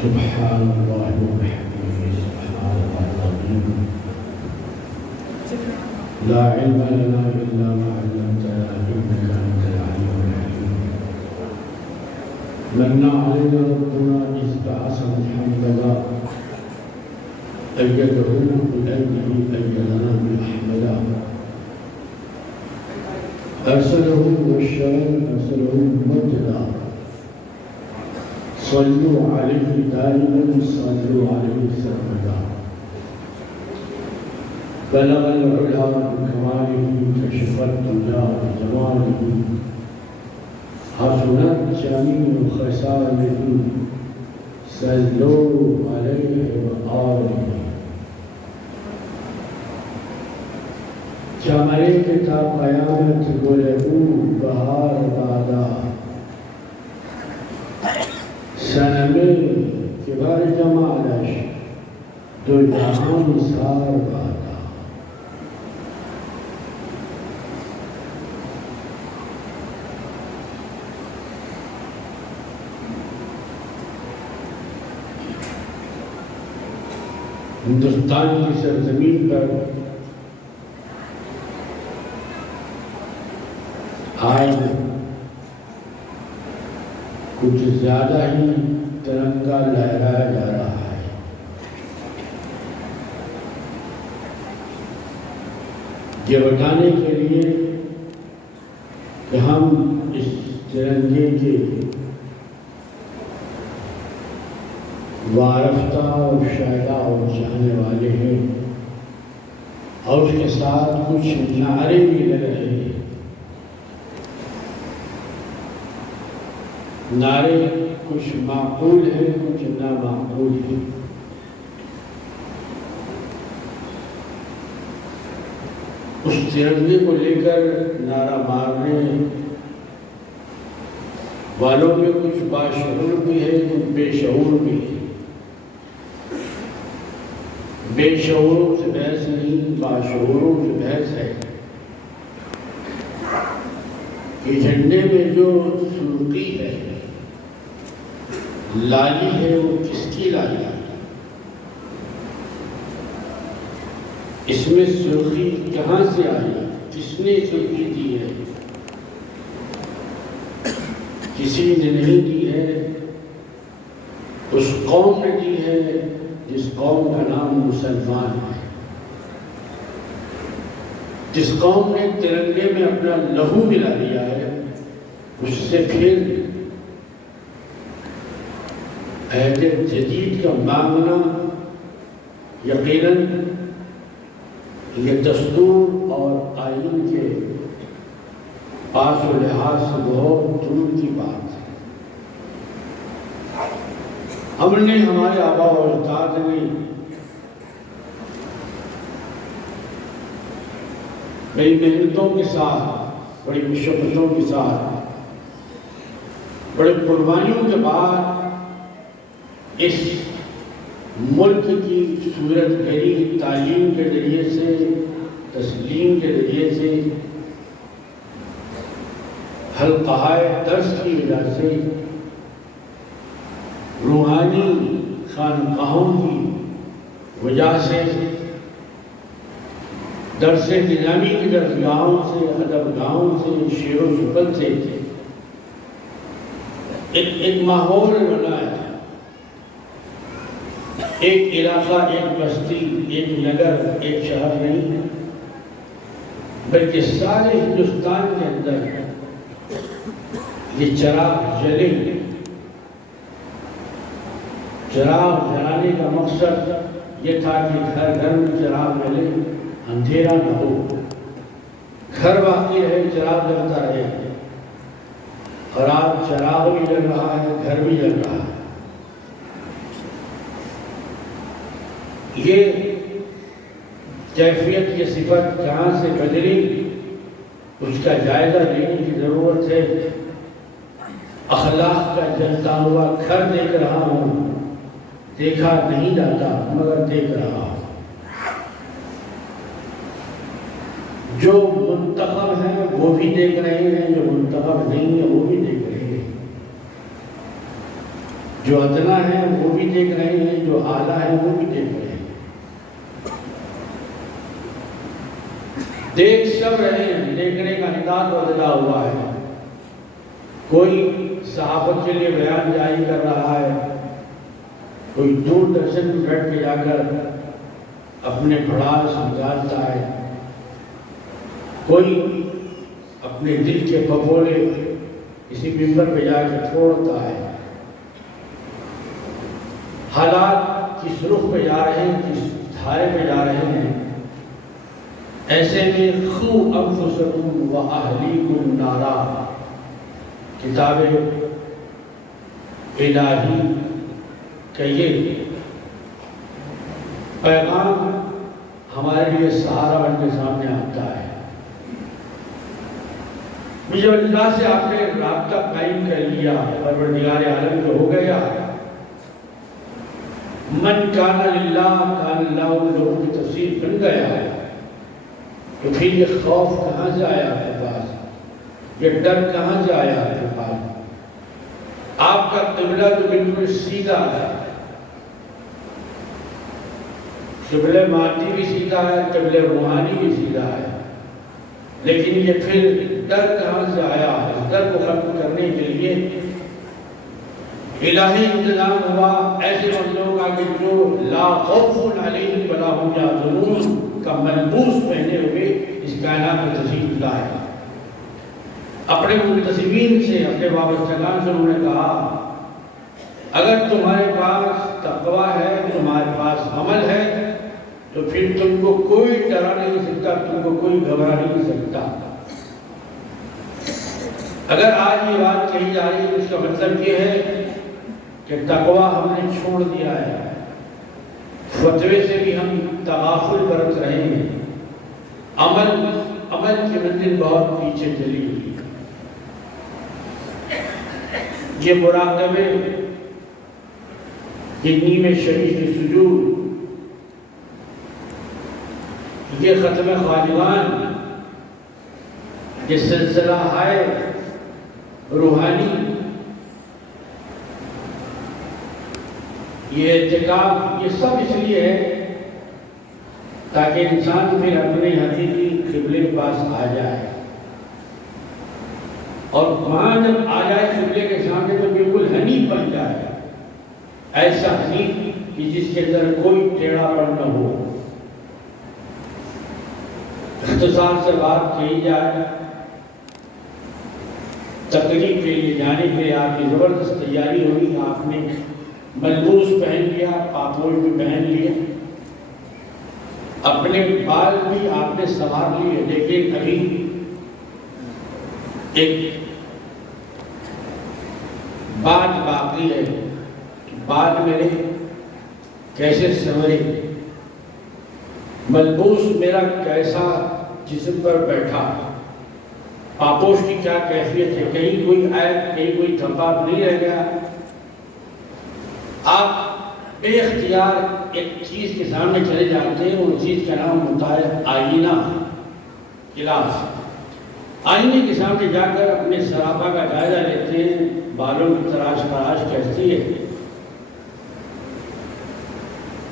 سبحان اللہ وبحمدہ سبحان اللہ العظیم لا علم لنا الا ما علمتنا انك انت العليم الحكيم من علينا ربنا اذ بعث محمدا أيده بأيده أيدنا بأحمدا أرسله مبشرا أرسله مجدا صلوا عليه دائما صلوا عليه سرمدا بلغ العلا بكماله كشف الدجى بجماله حسنت جميع خصاله صلوا عليه وآله جمعی کتاب قیامت گل او بہار بادا سنمی کبار جمالش دو جہان سار بادا ہندوستان کی سرزمین پر آج کچھ زیادہ ہی ترنگا لہرایا جا رہا ہے۔ یہ بتانے کے لیے کہ ہم اس ترنگے کے وارفتہ اور شائدہ اور چاہنے والے ہیں، اور اس کے ساتھ کچھ نعرے بھی لگ رہے ہیں۔ نعرے کچھ معقول ہیں، کچھ نامعقول ہیں۔ اس ترنگے کو لے کر نعرہ مارنے والوں میں کچھ باشعور بھی ہے، کچھ بے شعور بھی ہے۔ بے شعوروں سے بحث نہیں، باشعوروں سے بحث ہے کہ جھنڈے میں جو سرخی ہے، لالی ہے، وہ کس کی لالی ہے؟ اس میں سرخی کہاں سے آئی؟ کس نے سرخی دی ہے؟ کسی نے نہیں دی ہے، اس قوم نے دی ہے جس قوم کا نام مسلمان ہے، جس قوم نے ترنگے میں اپنا لہو ملا دیا ہے۔ اس سے پھر عہد جدید کا مانگنا یقیناً یہ دستور اور آئین کے پاس و لحاظ سے بہت دور کی بات ہے۔ ہم نے، ہمارے آبا و اجداد نے بڑی محنتوں کے ساتھ، بڑی مشقتوں کے ساتھ، بڑے قربانیوں کے بعد اس ملک کی صورت گری تعلیم کے ذریعے سے، تسلیم کے ذریعے سے، حلقۂ درس کی وجہ سے، روحانی خانقاہوں کی وجہ سے، درس نظامی کی درسگاہوں سے، ادب گاہوں سے، شعر و شکل سے ایک ماحول بنا ہے۔ ایک علاقہ، ایک بستی، ایک نگر، ایک شہر نہیں، بلکہ سارے ہندوستان کے اندر یہ چراغ جلے۔ چراغ جلانے کا مقصد یہ تھا کہ گھر گھر میں چراغ جلے، اندھیرا نہ ہو، گھر باقی رہے، چراغ جلتا رہے۔ اور آج چراغ بھی جل رہا ہے، گھر بھی جل رہا ہے۔ یہ کیفیت، یہ صفت کہاں سے بدلی، اس کا جائزہ لینے کی ضرورت ہے۔ اخلاق کا جلتا ہوا گھر دیکھ رہا ہوں، دیکھا نہیں جاتا مگر دیکھ رہا ہوں۔ جو منتخب ہیں وہ بھی دیکھ رہے ہیں، جو منتخب نہیں ہیں وہ بھی دیکھ رہے ہیں۔ جو ادنا ہے وہ بھی دیکھ رہے ہیں، جو اعلیٰ ہے وہ بھی دیکھ رہے ہیں، دیکھ سب رہے ہیں، دیکھنے کا انداز بدلا ہوا ہے۔ کوئی صحافت کے لیے بیان جاری کر رہا ہے، کوئی دور درشن میں بیٹھ کے جا کر اپنے بھڑاس نکالتا ہے، کوئی اپنے دل کے پھپھولے کسی ممبر پہ جا کے چھوڑتا ہے۔ حالات کس رخ پہ جا رہے ہیں، کس دھارے پہ جا رہے ہیں، ایسے میں قوا انفسکم واہلیکم نارا کتاب الہی کا یہ پیغام ہمارے لیے سہارا بن کے سامنے آتا ہے۔ جب اللہ سے آپ نے رابطہ قائم کر لیا، پروردگار عالم جو ہو گیا، من کان للہ کان اللہ لوگوں کی تفسیر بن گیا ہے، تو پھر یہ خوف کہاں سے آیا آپ کے پاس، یہ ڈر کہاں سے آیا آپ کے پاس؟ آپ کا قبلہ تو بالکل سیدھا ہے، قبلہ مادی بھی سیدھا ہے، قبلہ روحانی بھی سیدھا ہے، لیکن یہ پھر ڈر کہاں سے آیا؟ اس ڈر کو ختم کرنے کے لیے الہی انتظام ہوا ایسے بندوں کا کہ جو لا خوف علیہم ولا هم یحزنون کا ملبوس پہنے ہوئے اس کائنات میں تشریف لائے۔ اپنے منتسبین سے، اپنے وابستگان سے انہوں نے کہا اگر تمہارے پاس تقویٰ ہے، تمہارے پاس عمل ہے، تو پھر تم کو کوئی ڈرا نہیں سکتا، تم کو کوئی گھبرا نہیں سکتا۔ اگر آج یہ بات کہی جا رہی ہے اس کا مطلب یہ ہے کہ تقویٰ ہم نے چھوڑ دیا ہے، فتوے سے بھی ہم تغافل برت رہے ہیں، عمل کی منزل بہت پیچھے چلی ہوئی۔ یہ مراقبے، یہ نیم شریف سجود، یہ ختم خواجگان، یہ سلسلہ ہے روحانی، یہ اعتکاف، یہ سب اس لیے ہے تاکہ انسان پھر اپنے حقیقی قبلے کے پاس آ جائے، اور وہاں جب آ جائے قبلے کے سامنے تو بالکل حنیف بن جائے، ایسا حنیف کہ جس کے اندر کوئی ٹیڑھا پن نہ ہو۔ اختصار سے بات کہی جائے، تقریب کے لیے جانے کے لیے آپ کی زبردست تیاری ہوئی، آپ نے ملبوس پہن لیا، پاپوش بھی پہن لیے، اپنے بال بھی آپ نے سنوار لیے، لیکن ابھی ایک بات باقی ہے، بال میرے کیسے سنورے، ملبوس میرا کیسا جسم پر بیٹھا، پاپوش کی کیا کیفیت ہے، کہیں کوئی عیب، کہیں کوئی دھبا نہیں رہ گیا۔ آپ بے اختیار ایک چیز کے سامنے چلے جاتے ہیں، وہ چیز کا نام ہوتا ہے آئینہ، گلاس۔ آئینے کے سامنے جا کر اپنے سراپا کا جائزہ لیتے ہیں، بالوں کی تراش پراش کیسی ہے،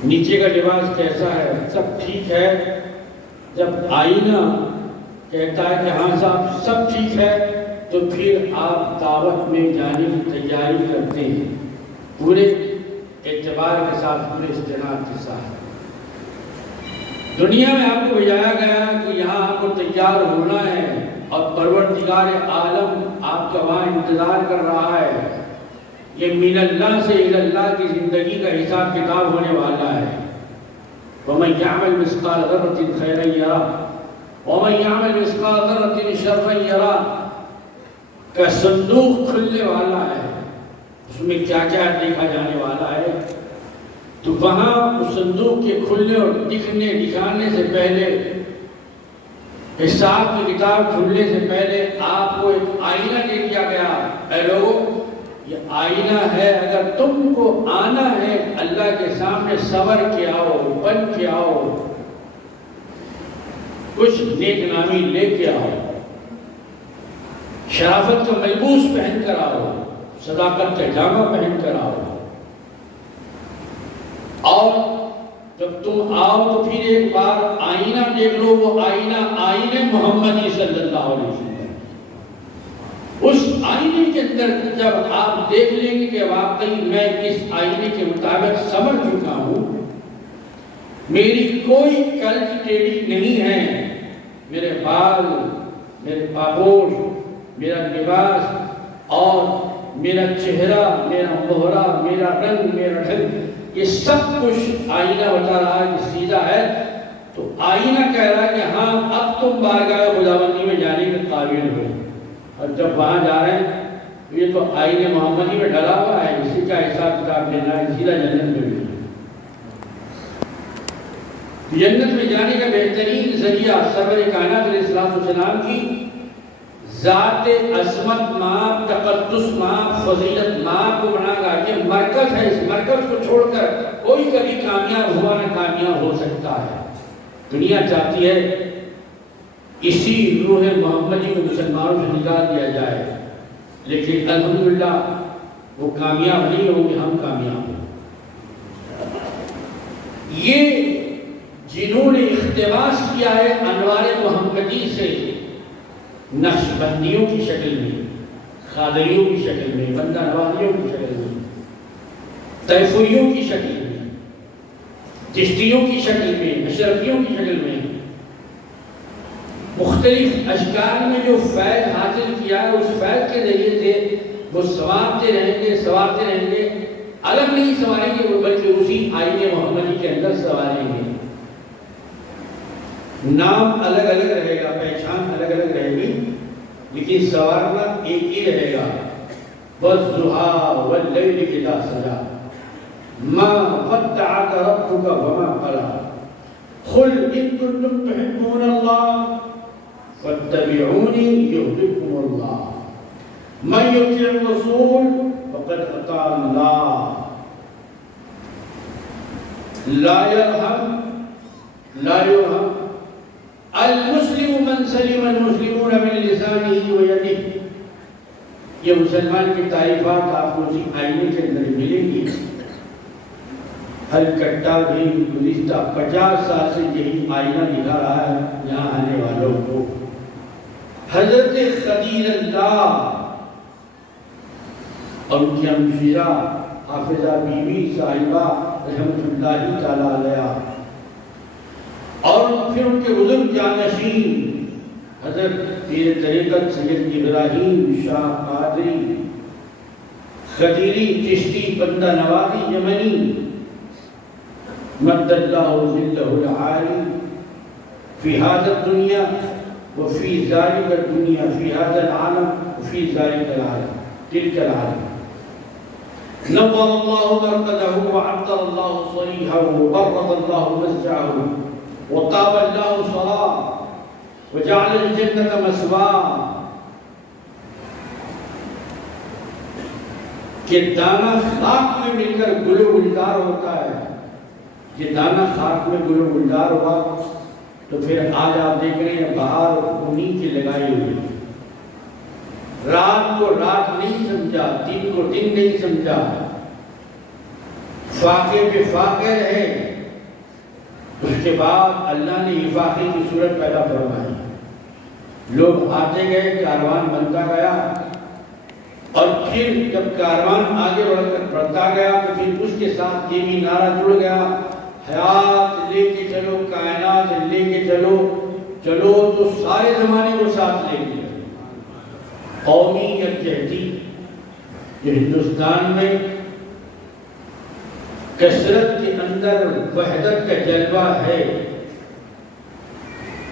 نیچے کا لباس کیسا ہے، سب ٹھیک ہے۔ جب آئینہ کہتا ہے کہ ہاں صاحب سب ٹھیک ہے، تو پھر آپ دعوت میں جانے کی تیاری کرتے ہیں، پورے اعتبار کے ساتھ، پورے استناد کے ساتھ۔ دنیا میں آپ کو بھیجایا گیا کہ یہاں آپ کو تیار ہونا ہے، اور پروردگار عالم آپ کا وہاں انتظار کر رہا ہے۔ یہ من اللہ سے الی اللہ کی زندگی کا حساب کتاب ہونے والا ہے۔ وَمَن يَعْمَلْ مِثْقَالَ ذَرَّةٍ خَيْرًا يَرَهُ وَمَن يَعْمَلْ مِثْقَالَ ذَرَّةٍ شَرًّا يَرَهُ کا صندوق کھلنے والا ہے، اس میں کیا کیا دیکھا جانے والا ہے۔ تو وہاں اس صندوق کے کھلنے اور دکھانے سے پہلے، حساب کی کتاب کھلنے سے پہلے آپ کو ایک آئینہ دے دیا گیا، اے لوگو یہ آئینہ ہے، اگر تم کو آنا ہے اللہ کے سامنے صبر کے آؤ، بن کے آؤ، کچھ نیک نامی لے کے آؤ، شرافت کا ملبوس پہن کر آؤ، صداقت کا جامہ پہن کر آؤ، اور جب تم آؤ تو پھر ایک بار آئینہ دیکھ لو، وہ آئینہ آئینے محمدی صلی اللہ علیہ وسلم۔ اس آئینے کے اندر جب آپ دیکھ لیں گے کہ واقعی میں اس آئینے کے مطابق سمجھ چکا ہوں، میری کوئی کلچ ٹیڑھی نہیں ہے، میرے بال، میرے پاپوش، میرا لباس اور میرا چہرہ، میرا مہرہ، میرا رنگ، میرا ڈھنگ، یہ سب کچھ آئینہ بتا رہا ہے کہ سیدھا ہے۔ تو آئینہ کہہ رہا ہے کہ ہاں اب تم بارگاہ خداوندی میں جانے کے قابل ہو۔ اور جب وہاں جا رہے ہیں تو یہ تو آئینہ محمدی میں ڈلا ہوا ہے، اسی کا حساب کتاب لینا ہے، سیدھا جنت میں بھی۔ جنت میں جانے کا بہترین ذریعہ سرور کائنات علیہ السلام کی ذات عظمت ماں، تقدس ماں، فضیلت ماں کو بنا گا کہ مرکز ہے، اس مرکز کو چھوڑ کر کوئی کبھی کامیاب ہوا نہ کامیاب ہو سکتا ہے۔ دنیا چاہتی ہے اسی روح محمدی کو مسلمانوں سے نکال دیا جائے، لیکن الحمدللہ وہ کامیاب نہیں ہوں گے، ہم کامیاب ہوں۔ یہ جنہوں نے اقتباس کیا ہے انوار محمدی سے، نقش بندیوں کی شکل میں، خادریوں کی شکل میں، بندہ نوازیوں کی شکل میں، تیفویوں کی شکل میں، چشتیوں کی شکل میں، اشرفیوں کی شکل میں، مختلف اشکال میں جو فیض حاصل کیا ہے، اس فیض کے ذریعے سے وہ سوارتے رہیں گے، الگ نہیں سواریں گے بلکہ اسی آئینے محمدی کے اندر سواریں گے۔ نام الگ الگ رہے گا، پہچان الگ الگ رہے گی، لیکن سوارنا ایک ہی رہے گا۔ وَالضُّحَىٰ وَاللَّيْلِ إِذَا سَجَىٰ مَا وَدَّعَكَ رَبُّكَ وَمَا قَلَىٰ قُلْ إِن كُنتُمْ تُحِبُّونَ اللَّهَ فَاتَّبِعُونِي يُحْبِبْكُمُ اللَّهُ مَن يُطِعِ الرَّسُولَ فَقَدْ أَطَاعَ اللَّهَ لا يرحم المسلم من سلم المسلمون من لسانه ويده۔ یہ مسلمان کی تعریفات آپ کو اسی آئینے کے اندر ملیں گی۔ کٹا بھی گزشتہ 50 سال سے یہی آئینہ دکھا رہا ہے یہاں آنے والوں کو۔ حضرت خدیجہ اللہ اور ان کی ہمشیرہ حافظہ بی بی صاحبہ رحمۃ اللہ تعالیٰ علیہ، اور پھر ان کے بزرگ جانشین حضرت پیر طریقت سید ابراہیم شاہ قادری خدیری چشتی بندہ نوازی یمنی مد اللہ ذلہ العالی فی هذا الدنیا وفی ذالک الدنیا فی هذا العالم وفی ذالک العالم تلک العالم نور اللہ مرقدہ وعطر اللہ صریحہ وبرد اللہ مسجعہ وطاب اللہ صلاة وجعل الجنة مسواہ۔ کہ دانہ خاک میں مل کر گل و گلزار ہوتا ہے، یہ دانہ خاک میں گل و گلزار ہوا تو پھر آج آپ دیکھ رہے ہیں بہار انہیں کی لگائی ہوئی، رات کو رات نہیں سمجھا، دن کو دن نہیں سمجھا، فاقے پہ فاقے رہے۔ اس کے بعد اللہ نے افاقے کی صورت پیدا فرمائی، لوگ آتے گئے، کاروان بنتا گیا، اور پھر جب کاروان آگے بڑھتا گیا تو پھر اس کے ساتھ یہ بھی نعرہ جڑ گیا، حیات لے کے چلو، کائنات لے کے چلو، چلو تو سارے زمانے کو ساتھ لے کے چلو۔ قومی یکجہتی جو ہندوستان میں کثرت کے اندر وحدت کا جلوہ ہے،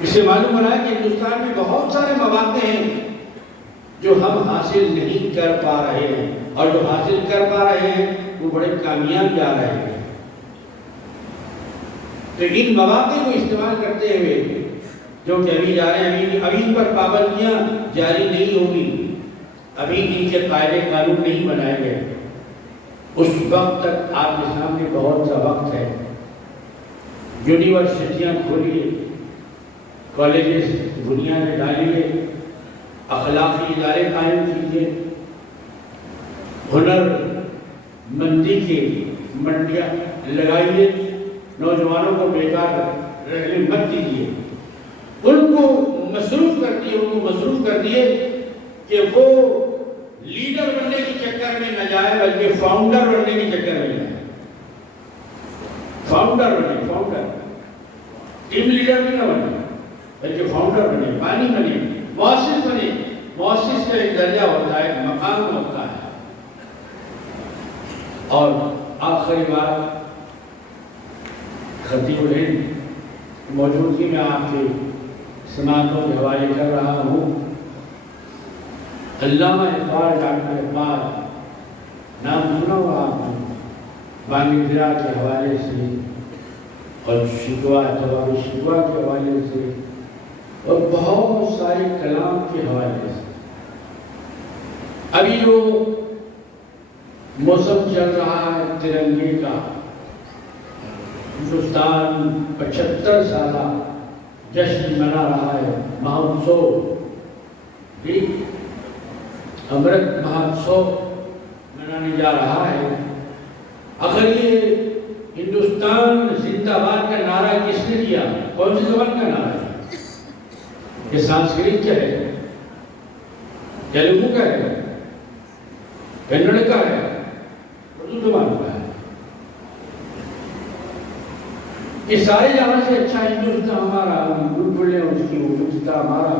اس سے معلوم ہو رہا ہے کہ ہندوستان میں بہت سارے مواقع ہیں جو ہم حاصل نہیں کر پا رہے ہیں، اور جو حاصل کر پا رہے ہیں وہ بڑے کامیاب جا رہے ہیں۔ تو ان مواقع کو استعمال کرتے ہوئے جو کہ ابھی جا رہے ہیں، ابھی ان پر پابندیاں جاری نہیں ہوگی، ابھی ان کے قاعدے قانون نہیں بنائے گئے، اس وقت تک آپ کے سامنے بہت سا وقت ہے۔ یونیورسٹیاں کھولیے، کالجز بنیادیں ڈالیے، اخلاقی ادارے قائم کیجیے، ہنر مندی کے منڈیاں لگائیے، نوجوانوں کو بیکار رہنے مت دیجیے، ان کو مصروف کر دیے کہ وہ لیڈر بننے کے چکر میں نہ جائے بلکہ فاؤنڈر بننے کے چکر میں جائے۔ فاؤنڈر ٹیم لیڈر بھی نہ بنے بلکہ فاؤنڈر بنے، بانی بنے، مؤسس بنے۔ مؤسس کا ایک درجہ ہوتا ہے، ایک مقام ہوتا ہے۔ اور آخری بات، خطیب الہند موجودگی میں آپ کے سماعتوں کے حوالے کر رہا ہوں۔ علامہ اقبال، ڈاکٹر اقبال نام سنا ہوا آپ نے، بانگ درا کے حوالے سے اور شکوہ کے حوالے سے اور بہت سارے کلام کے حوالے سے۔ ابھی جو موسم چل رہا ہے ترنگے کا، ہندوستان 75 سالہ جشن منا رہا ہے، مہوتسو، امرت مہوتسو منانے جا رہا ہے۔ اگر یہ ہندوستان زندہ باد کا نعرہ کس نے دیا؟ کون سی زبان کا نعرہ ہے؟ یہ سانسکرت کا ہے، تیلگو کا ہے، کنڑ کا ہے، اردو زبان کا ہے۔ یہ سارے جہاں سے اچھا ہندوستان ہمارا، بلے اس کی وجودتا ہمارا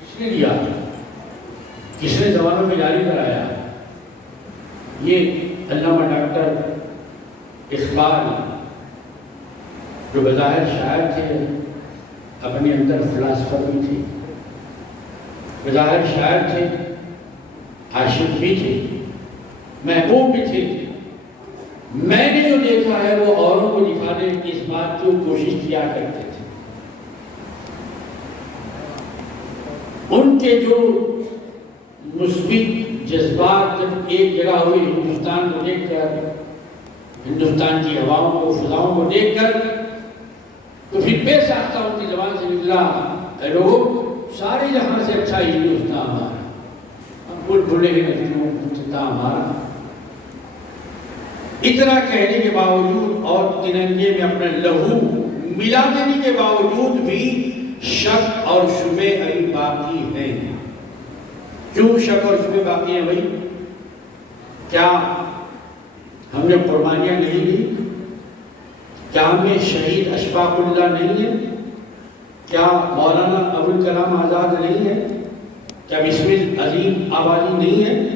کس نے دیا؟ کس نے زبانوں میں جاری کرایا؟ یہ علامہ ڈاکٹر اقبال جو بظاہر شاعر تھے، اپنے اندر فلاسفر بھی تھے، بظاہر شاعر تھے، عاشق بھی تھے، محبوب بھی تھے۔ میں نے جو دیکھا ہے وہ اوروں کو دکھانے کی اس بات کی کوشش کیا کرتے تھے۔ ان کے جو مثبت جذبات جب ایک جگہ ہوئے ہندوستان کو دیکھ کر، ہندوستان کی ہواؤں کو، فضاؤں کو دیکھ کر، تو پھر بے ساختہ ان کی زبان سے نکلا، اے لوگ، سارے جہاں سے اچھا ہندوستان ہمارا، ہم بھول بھولے گئے ہندوستان ہمارا۔ اتنا کہنے کے باوجود اور ترنگے میں اپنا لہو ملا دینے کے باوجود بھی شک اور شبہ ابھی باقی ہیں۔ کیوں شک اور شبہ باقی ہیں بھائی؟ کیا ہم نے قربانیاں نہیں دی؟ کیا ہمیں شہید اشفاق اللہ نہیں ہے؟ کیا مولانا ابوالکلام آزاد نہیں ہے؟ کیا بسم العظیم آبادی نہیں ہے؟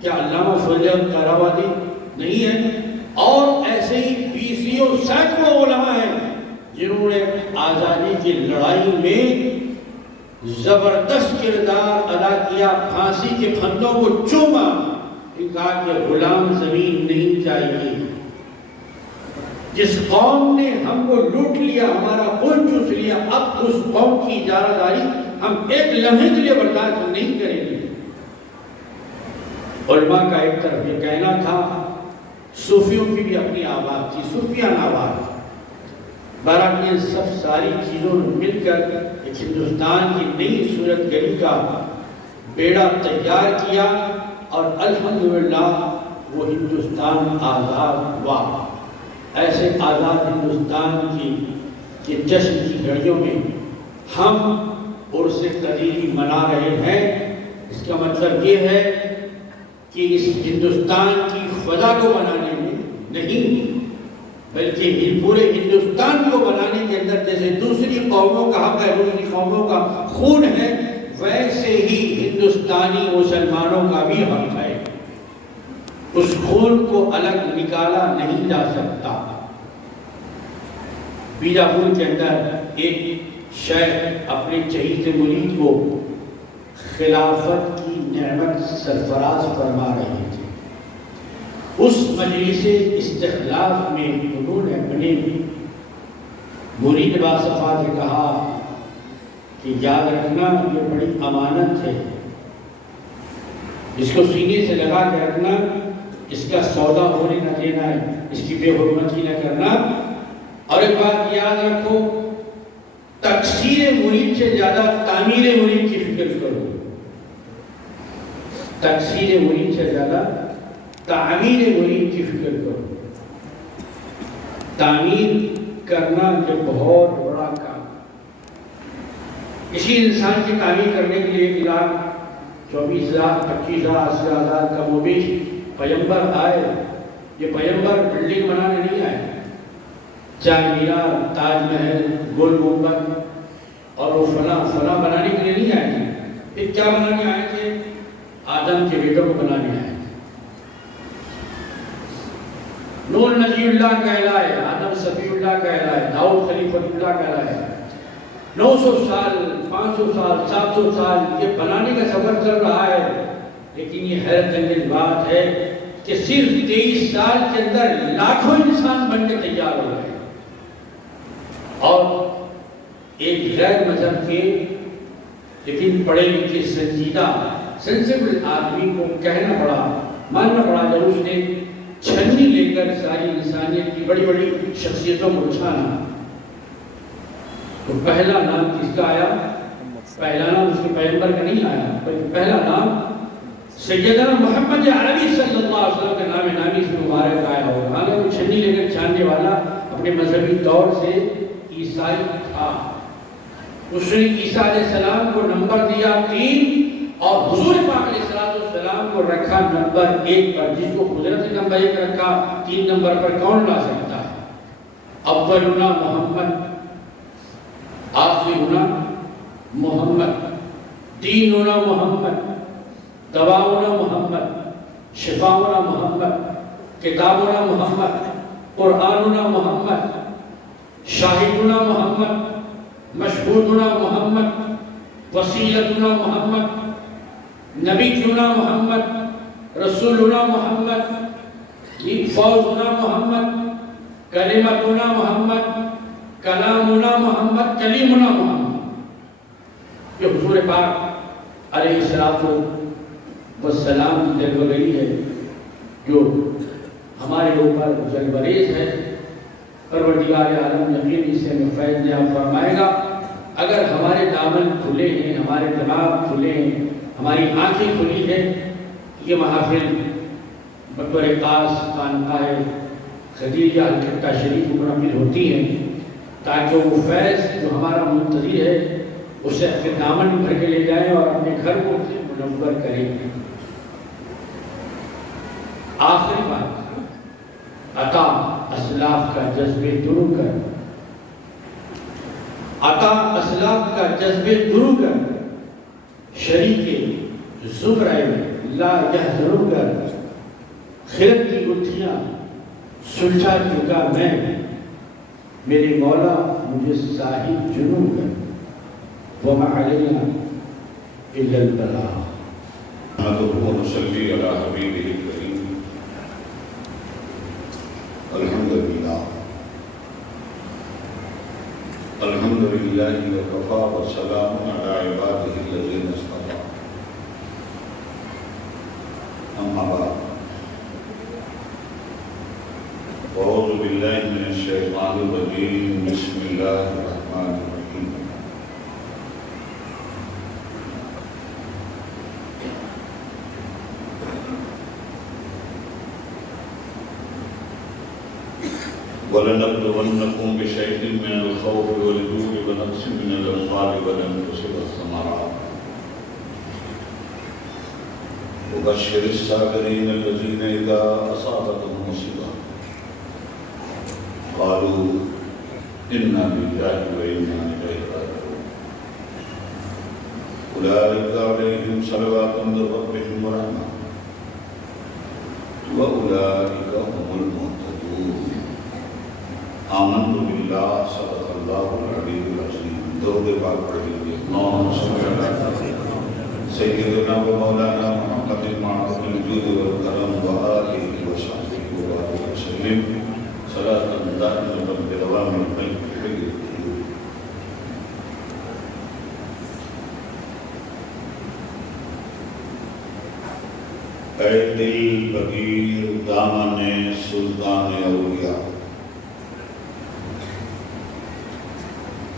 کیا علامہ فضل القراوادی نہیں ہے؟ اور ایسے ہی بیسیوں سینکڑوں علماء ہیں جنہوں نے آزادی کی لڑائی میں زبردست کردار ادا کیا، پھانسی کے پھندوں کو چوما، کہا کہ غلام زمین نہیں چاہیے۔ جس قوم نے ہم کو لوٹ لیا، ہمارا خون چوس لیا، اب اس قوم کی اجارہ داری ہم ایک لمحے کے لیے برداشت نہیں کریں گے۔ علماء کا ایک طرف یہ کہنا تھا، صوفیوں کی بھی اپنی آواز تھی، صوفیانہ آواز۔ بہرحال یہ سب ساری چیزوں نے مل کر ایک ہندوستان کی نئی صورت گری کا بیڑا تیار کیا، اور الحمدللہ وہ ہندوستان آزاد ہوا۔ ایسے آزاد ہندوستان کی جشن کی گھڑیوں میں ہم عرس قدیری منا رہے ہیں۔ اس کا مطلب یہ ہے کہ اس ہندوستان کی فضا کو بنانے میں نہیں، بلکہ پورے ہندوستان کو بنانے کے اندر جیسے دوسری قوموں کا حق ہے، دوسری قوموں کا خون ہے، ویسے ہی ہندوستانی مسلمانوں کا بھی حق ہے۔ اس خون کو الگ نکالا نہیں جا سکتا۔ بیجاپور کے اندر ایک شیخ اپنے چہیتے مرید کو خلافت کی نعمت سرفراز فرما رہے تھے۔ اس مجلس استخلاف میں انہوں نے اپنے مرید باصفا سے کہا کہ یاد رکھنا یہ بڑی امانت ہے، اس کو سینے سے لگا کے رکھنا، اس کا سودا ہونے نہ دینا ہے، اس کی بے حرمتی نہ کرنا۔ اور ایک بات یاد رکھو، تکثیر مرید سے زیادہ تعمیر مرید کی فکر کرو، تکثیر مرید سے زیادہ تعمیر مرید کی فکر کرو۔ تعمیر کرنا یہ بہت بڑا کام. اسی انسان کی تعمیر کرنے کے لیے 1,24,000 25,000 80,000 کا وہ بھی پیغمبر آئے. یہ پیغمبر بلڈنگ بنانے نہیں آئے، چار مینار، تاج محل، گول گنبد اور وہ فلاں بنانے کے لیے نہیں آئے تھے. پھر کیا بنانے آئے تھے؟ آدم کے بیٹوں کو بنانے آئے تھے. نوح نبی اللہ کہلائے، آدم صفی اللہ کہلائے، داؤد خلیفۃ اللہ کہلائے. 900 سال 500 سال 700 سال یہ بنانے کا سفر چل رہا ہے. لیکن یہ حیرت انگیز بات ہے کہ صرف 23 سال کے اندر لاکھوں انسان بن کے تیار ہو گئے. اور ایک غیر مذہب کے لیکن پڑھے لکھے سنجیدہ سینسیبل آدمی کو کہنا پڑا، ماننا پڑا جب اس نے چھنی لے کر ساری انسانیت کی بڑی بڑی شخصیتوں کو چھانا. تو پہلا نام کس کا آیا؟ پہلا نام اس کے پیغمبر کا نہیں آیا، بلکہ پہلا نام سیدنا محمد عربی صلی اللہ علیہ وسلم کے نام نامی اس میں مبارک آیا ہوگا. اگر وہ چھنی لے کر چھاننے والا اپنے مذہبی طور سے عیسائی تھا. اس نے عیسیٰ علیہ السلام کو نمبر دیا 3 اور حضور پاک علیہ السلام کو رکھا نمبر 1 پر. جس کو قدرت نے نمبر 1 رکھا 3 نمبر پر کون لا سکتا ہے؟ اولنا محمد، آخرنا محمد، دیننا محمد، دواؤنا محمد، شفاؤنا محمد، کتابنا محمد، قرآننا محمد، شاہدنا محمد، مشہودنا محمد، وسیلتنا محمد، نبینا محمد، رسولنا محمد، فوزنا محمد، کلمتنا محمد، کلامنا محمد، کلیمنا محمد. یہ حضور پاک علیہ السلام کی جلوگری ہے جو ہمارے اوپر جلبریز ہے. پروردگار عالم یقین اس سے میں فیض نیاب فرمائے گا. اگر ہمارے دامن کھلے ہیں، ہمارے دماغ کھلے ہیں، ہماری آنکھیں کھلی ہیں، یہ محافل مقبر قاص خانقاہ خدیجہ الکتہ شریف میں منعقد ہوتی ہیں تاکہ وہ فیض جو ہمارا منتظر ہے اسے اپنے دامن میں بھر کے لے جائیں اور اپنے گھر کو منور کریں. آخری بات، عطا اسلاف کا جذبے درو کر، عطا اسلاف کا جذبے درو کر، شریک زمرہ لا یحضرو کر، خیرت کی گتھیاں سلجھا چکا میں، میرے مولا مجھے صاحب جنوں کر، وما علینا الا البلاغ. نحمده ونصلي على حبيبه الكريم. الحمد لله وكفى والسلام على عباده الذين اصطفى. أما بعد، أعوذ بالله من الشيطان الرجيم. بسم الله الرحمن الرحيم. وَلَنَبْلُوَنَّكُمْ بِشَيْءٍ مِّنَ الْخَوْفِ وَالْجُوعِ وَنَقْصٍ مِّنَ الْأَمْوَالِ وَالْأَنفُسِ وَالثَّمَرَاتِ وَبَشِّرِ الصَّابِرِينَ الَّذِينَ إِذَا أَصَابَتْهُم مُّصِيبَةٌ قَالُوا إِنَّا لِلَّهِ وَإِنَّا إِلَيْهِ رَاجِعُونَ. أُولَٰئِكَ عَلَيْهِمْ صَلَوَاتٌ مِّن رَّبِّهِمْ وَرَحْمَةٌ وَأُولَٰئِكَ هُمُ الْمُهْتَدُونَ. آمنت باللہ صدق اللہ العلی العظیم. درود پاک پڑھ لیجیے. اللہم صل علی سیدنا و مولانا محمد المعروف الجود والکرم وآلہ وصحبہ وبارک وسلم صلاۃ دائمۃ بدوام الملک حی القیوم. اے دل بگیر دامن سلطان اولیاء،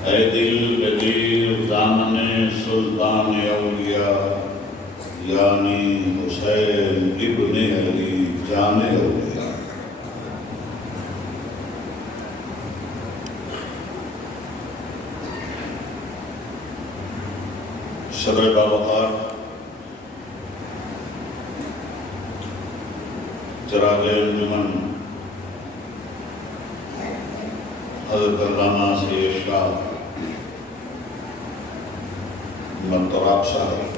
اے دل بگیر دامن سلطان اولیاء، یعنی حسین ابن علی جان اولیاء. صدر باوقار چراغ انجمن حضرت علامہ سید شاہ منتراب صاحب،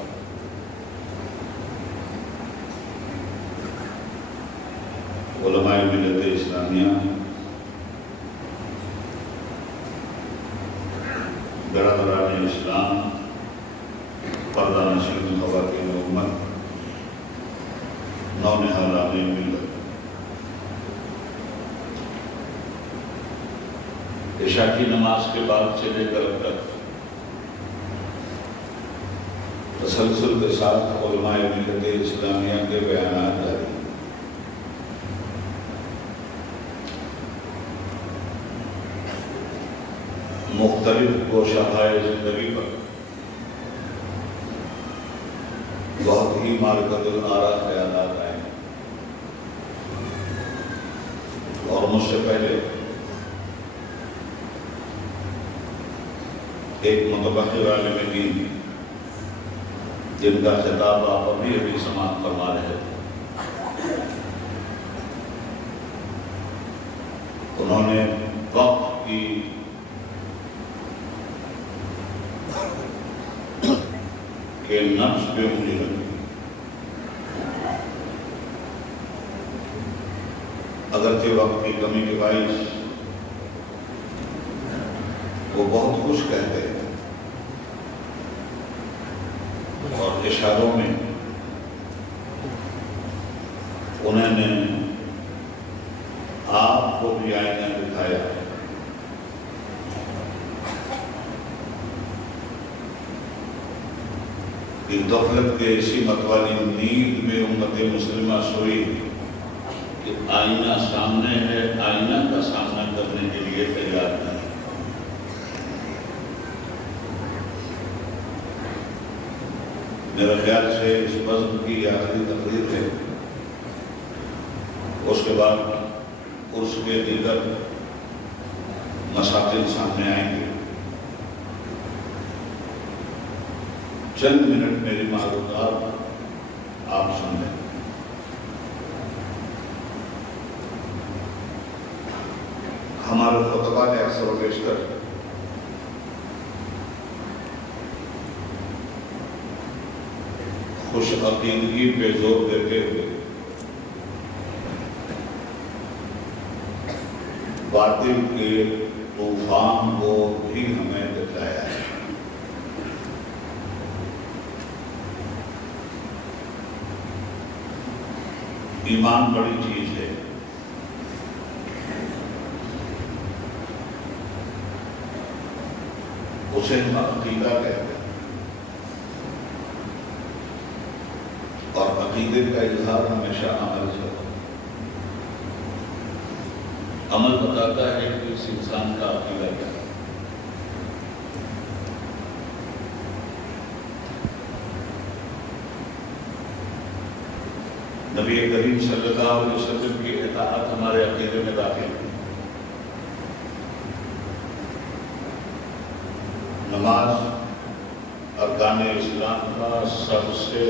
علماء ملت اسلامیہ، برادران اسلام، پردہ نشین خواتین امت، نونہالان ملت، عشاء کی نماز کے بعد سے لے کر اب تک تسلسل کے ساتھ علماء ملت اسلامیہ کے بیانات جاری ہیں۔ مختلف گوشہائے زندگی پر بہت ہی معرکت الآراء خیالات آئے ہیں، اور مجھ سے پہلے ایک متبحر عالم دین جن کا خطاب آپ ابھی سماعت فرما رہے تھے، انہوں نے وقت کی کہ نفس پہ انگلی رکھی، اگرچہ وقت کی کمی کے باعث وہ بہت کچھ کہتے ہیں اور اشاروں میں انہوں نے آپ کو بھی آئینہ دکھایا، کہ غفلت کے اسی متوالی نیند میں امت مسلمہ سوئی کہ آئینہ سامنے ہے، آئینہ کا سامنا کرنے کے لیے تیار نہیں۔ میرے خیال سے اس بزم کی آخری تقریر ہے، اس کے بعد عرس کے دیگر مسائل سامنے آئیں گے۔ چند منٹ میری معلومات آپ سن لیں۔ ہمارے خطبہ نے اکثر و بیشتر خوش عقیدگی پہ زور دیتے ہوئے باطل کے طوفان کو بھی ہمیں دکھایا ہے۔ ایمان بڑی چیز ہے، اسے ہم عقیدہ کہتے ہیں، اور عقیدے کا اظہار ہمیشہ عمل سے ہوتا ہے۔ عمل بتاتا ہے کہ اس انسان کا عقیدہ کیا ہے۔ نبی کریم صلی اللہ علیہ وسلم کی اطاعت ہمارے عقیدے میں داخل ہے۔ نماز ارکان اسلام کا سب سے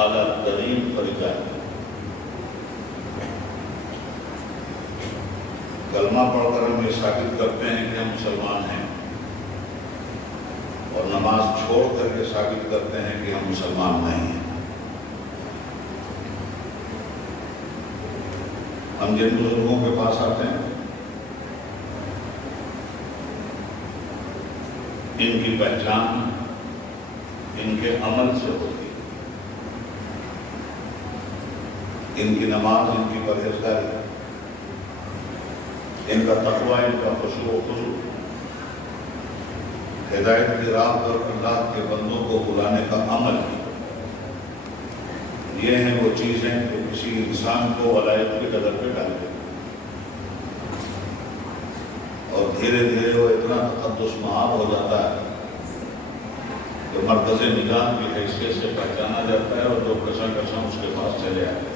اعلیٰ ترین فریضہ ہے۔ کلمہ پڑھ کر ہم یہ ثابت کرتے ہیں کہ ہم مسلمان ہیں، اور نماز چھوڑ کر یہ ثابت کرتے ہیں کہ ہم مسلمان نہیں ہیں۔ ہم جن بزرگوں کے پاس آتے ہیں، ان کی پہچان ان کے عمل سے ہوتی ہے، ان کی نماز، ان کی پرہیزگاری، ان کا تقوی، ان کا خشوع و خضوع، ہدایت کی راہ پر اللہ کے بندوں کو بلانے کا عمل، یہ ہیں وہ چیزیں جو کسی انسان کو ولایت کے قدر پہ ڈالتے ہیں، اور دھیرے دھیرے وہ اتنا تقدس معاب ہو جاتا ہے کہ مرکز نجات کی حیثیت سے پہچانا جاتا ہے، اور جو کساں اس کے پاس چلے آتے ہیں۔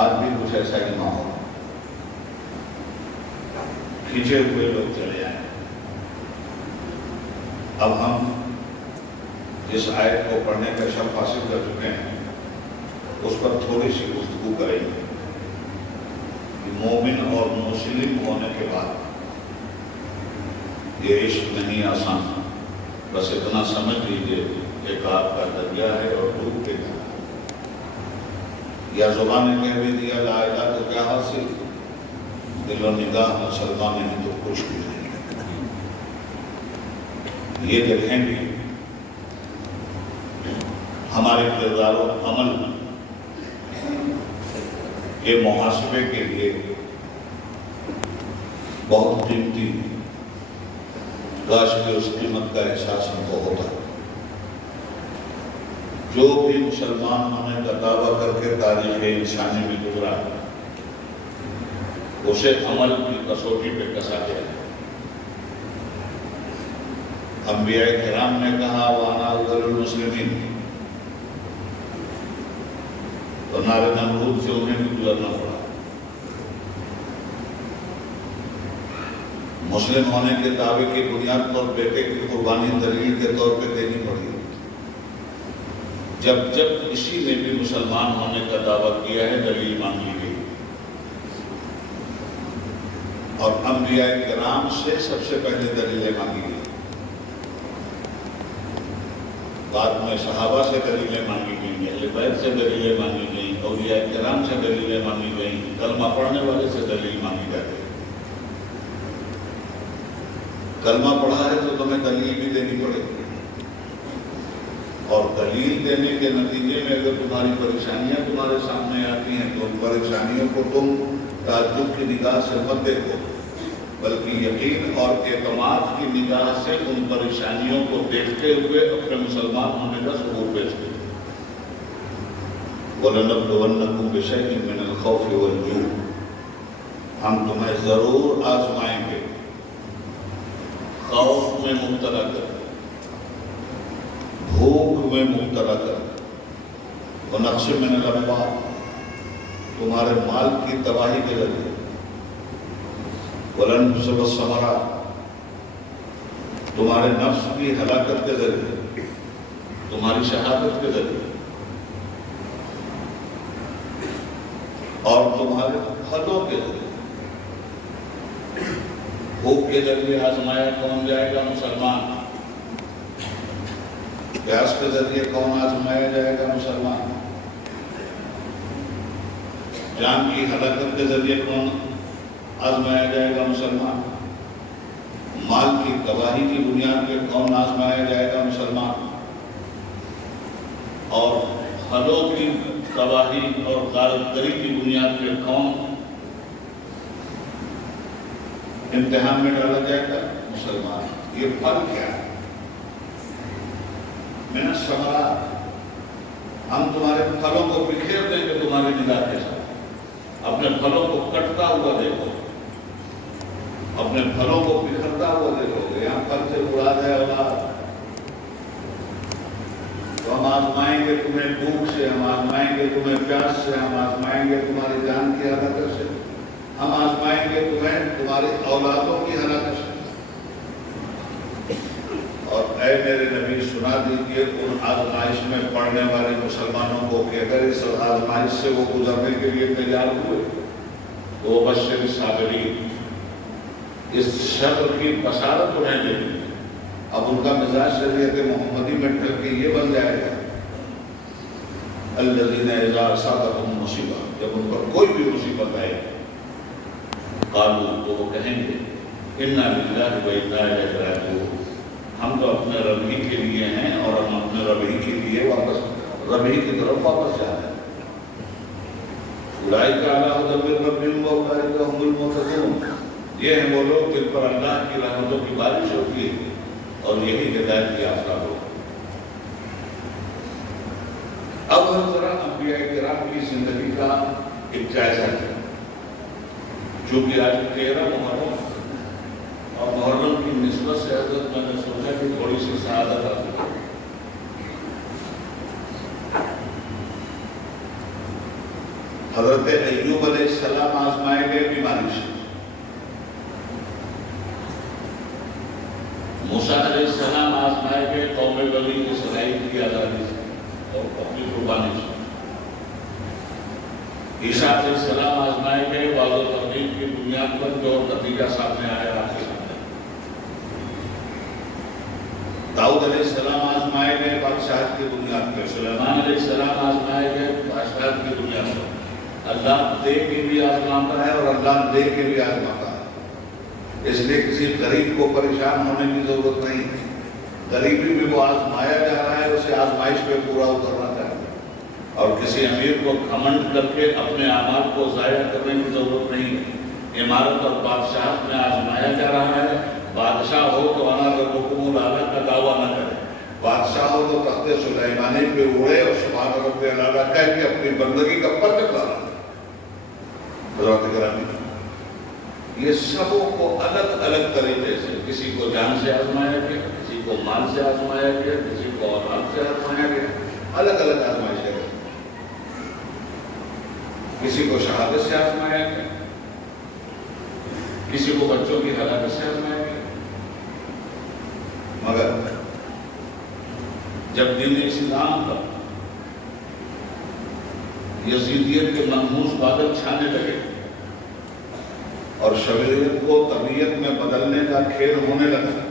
آج بھی کچھ ایسا ہی ماحول، کھینچے ہوئے لوگ چلے آئے، اب ہم جس آیت کو پڑھنے کا شرف حاصل کر چکے ہیں اس پر تھوڑی سی گفتگو کریں گے کہ مومن اور مسلم ہونے کے بعد یہ عشق نہیں آسان، بس اتنا سمجھ لیجیے ایک آگ کا دریا ہے اور ڈوب کے جانا، یا زبان نے کہہ بھی دیا لا الہ تو کیا حاصل، دل و نگاہ مسلمان نہیں تو کچھ بھی نہیں۔ یہ دیکھیں گے ہمارے کردار و عمل کے محاسبے کے لیے بہت قیمتی، کاش کہ اس قیمت کا احساس ہم کو ہوتا۔ جو بھی مسلمان ہونے کا دعویٰ کر کے تاریخ انسانی میں گزرا اسے عمل کی کسوٹی پہ کسا گیا۔ انبیاء کرام نے کہا وانا اول المسلمین، تو نارے نمرود سے انہیں بھی گزرنا پڑا۔ مسلم ہونے کے دعوے کی بنیاد پر بیٹے کی قربانی دلیل کے طور پہ دینی پڑی۔ جب کسی نے بھی مسلمان ہونے کا دعویٰ کیا ہے دلیل مانگی گئی، اور انبیاء کرام سے سب سے پہلے دلیلیں مانگی گئی، بعد میں صحابہ سے دلیلیں مانگی گئیں، اہل بیت سے دلیلیں مانگی گئیں، اولیاء کرام سے دلیلیں مانگی گئیں، کلمہ پڑھنے والے سے دلیل مانگی جاتی ہے۔ کلمہ پڑھا ہے تو تمہیں دلیل بھی دینی پڑے گی، اور دلیل دینے کے نتیجے میں اگر تمہاری پریشانیاں تمہارے سامنے آتی ہیں تو ان پریشانیوں کو تم تعجب کی نگاہ سے مت دیکھو، بلکہ یقین اور اعتماد کی نگاہ سے ان پریشانیوں کو دیکھتے ہوئے اپنے مسلمان ہونے کا ثبوت پیش کرو۔ وَلَنَبْلُوَنَّكُمْ بِشَيْءٍ مِّنَ الْخَوْفِ وَالْجُوعِ، ہم تمہیں ضرور آزمائیں گے، خوف میں مبتلا کر، بھوک میں مبتلا کر، ونقص من الاموال، تمہارے مال کی تباہی کے ذریعے، والانفس والثمرات، تمہارے نفس کی ہلاکت کے ذریعے، تمہاری شہادت کے ذریعے، اور تمہارے پھلوں کے ذریعے۔ بھوک کے ذریعے آزمایا کون جائے گا؟ مسلمان۔ پیاس کے ذریعے کون آزمایا جائے گا؟ مسلمان۔ جان کی ہلاکت کے ذریعے کون آزمایا جائے گا؟ مسلمان۔ مال کی تباہی کی بنیاد پہ کون آزمایا جائے گا؟ مسلمان۔ اور پھلوں کی تباہی اور غارتگری کی بنیاد پہ کون امتحان میں ڈالا جائے گا؟ مسلمان۔ یہ پھل کیا ہے؟ من الثمرات، ہم تمہارے پھلوں کو بکھیر دیں گے تمہاری نگاہ کے ساتھ، اپنے پھلوں کو کٹتا ہوا دیکھو، اپنے پھلوں کو بکھرتا ہوا دیکھو گے۔ یہاں پھل سے مراد ہے اولاد۔ تو ہم آزمائیں گے تمہیں بھوک سے، ہم آزمائیں گے تمہیں پیاس سے، ہم آزمائیں گے تمہاری جان کی ہلاکت سے، ہم آزمائیں گے تمہیں تمہاری اولادوں کی ہلاکت سے۔ اور اے میرے نبی سنا دیجیے ان آزمائش میں پڑھنے والے مسلمانوں کو کہ اگر اس آزمائش سے وہ گزرنے کے لیے تیار ہوئے تو وہ بشر الصابرین، اس شر کی بشارت انہیں دے دی۔ اب ان کا مزاج شریعت محمدی میں ڈھل کے یہ بن جائے گا الذین اذا اصابتهم مصیبہ، جب ان پر کوئی بھی مصیبت آئے قالوا، تو وہ کہیں گے انا للہ و انا الیہ راجعون، ہم تو اپنے رب ہی کے لیے ہیں اور ہم اپنے رب ہی کے لیے رب ہی کی طرف واپس جاتے ہیں۔ اولئک علی ھدی من ربہم واولئک ھم المہتدون، یہ ہیں وہ لوگ جن پر اللہ کی رحمتوں کی بارش ہوتی ہے اور یہی ہدایت یافتہ لوگ۔ اب ہم ذرا انبیاء کرام کی زندگی کا ایک جائزہ لیں، چونکہ آج 13 محرم اور محرم کی نسبت سے حضرت میں نے سوچا کہ تھوڑی سی سعادت آتی ہے۔ حضرت ایوب علیہ السلام آزمائے گئے بیماری سے، موسیٰ علیہ السلام آزمائے گئے قوم بنی اسرائیل کی آزادی سے اور اپنی قربانی سے. عیسیٰ علیہ السلام آزمائے گئے وعظ و تبلیغ کی بنیاد پر جو نتیجہ سامنے آیا آپ کے سامنے. داؤد علیہ السلام آزمائے گئے بادشاہت کی بنیاد پر. سلیمان علیہ السلام آزمائے گئے بادشاہت کی بنیاد پر. اللہ دے کے بھی آزماتا ہے اور اللہ دے کے بھی آزماتا ہے. اس لیے کسی غریب کو پریشان ہونے کی ضرورت نہیں. غریبی میں وہ آزمایا جا رہا ہے, اسے آزمائش پہ پورا اترنا چاہیے. اور کسی امیر کو گھمنڈ کر کے اپنے اعمال کو ضائع کرنے کی ضرورت نہیں ہے. عمارت اور بادشاہت میں آزمایا جا رہا ہے. بادشاہ ہو تو انا ربکم الاعلی کا دعویٰ نہ کرے. بادشاہ ہو تو تخت سلیمانی پہ اڑے اور سبحان رب الاعلی کہہ کے اپنی بندگی کا پر چلا. حضرات گرامی, یہ سبوں کو الگ الگ طریقے سے, کسی کو جان سے آزمایا گیا, کسی کو مال سے آزمایا گیا, کسی کو اولاد سے آزمایا گیا, الگ الگ آزمائشیں گئی. کسی کو شہادت سے آزمایا گیا, کسی کو بچوں کی ہلاکت سے آزمایا گیا. مگر جب دین اسلام پر یزیدیت کے منحوس بادل چھانے لگے اور شبیلیت کو طبیعت میں بدلنے کا کھیل ہونے لگا,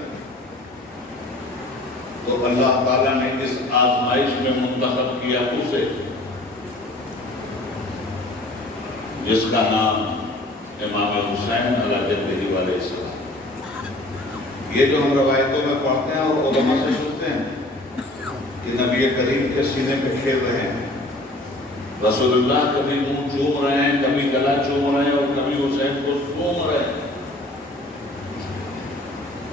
تو اللہ تعالیٰ نے اس آزمائش میں منتخب کیا اسے جس کا نام امام حسین علیہ السلام. یہ جو ہم روایتوں میں پڑھتے ہیں اور علماء سے سنتے ہیں کہ نبی کریم کے سینے پہ کھیل رہے ہیں. رسول اللہ کبھی منہ چوم رہے ہیں, کبھی گلا چوم رہے ہیں اور کبھی حسین کو چوم رہے ہیں.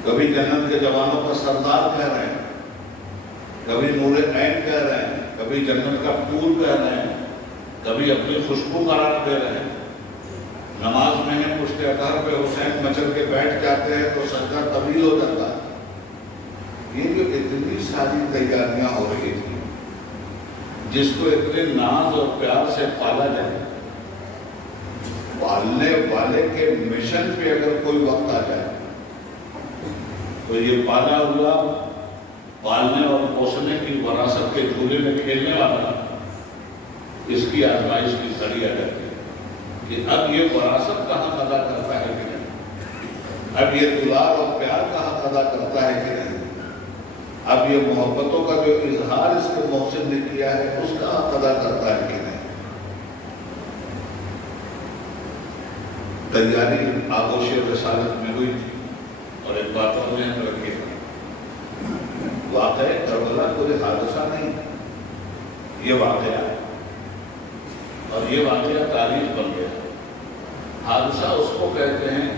کبھی جنت کے جوانوں کا سردار کہہ رہے ہیں, کبھی نور عین کہہ رہے ہیں, کبھی جنت کا پھول کہہ رہے ہیں, کبھی اپنی خوشبو قرار دے رہے ہیں. نماز میں ہیں پشت اطہر پہ حسین مچل کے بیٹھ جاتے ہیں تو سجدہ طویل ہو جاتا ہے. یہ جو اتنی ساری تیاریاں ہو رہی تھی, جس کو اتنے ناز اور پیار سے پالا جائے, پالنے والے کے مشن پہ اگر کوئی وقت آ جائے تو یہ پالا ہوا پالنے اور پوسنے کی وراثت کے جھولے میں کھیلنے والا اس کی آزمائش کی گھڑی آ جاتی ہے کہ اب یہ وراثت کا حق ادا کرتا ہے کہ نہیں, اب یہ دلار اور پیار کا حق ادا کرتا ہے کہ نہیں, اب یہ محبتوں کا جو اظہار اس کے محسن نے کیا ہے اس کا حق ادا کرتا ہے کہ نہیں. تیاری آغوش رسالت میں ہوئی تھی. اور ایک بات اور ذہن رکھیے, واقعہ کربلا کوئی حادثہ نہیں, یہ واقعہ ہے اور یہ واقعہ تاریخ بن گیا. حادثہ اس کو کہتے ہیں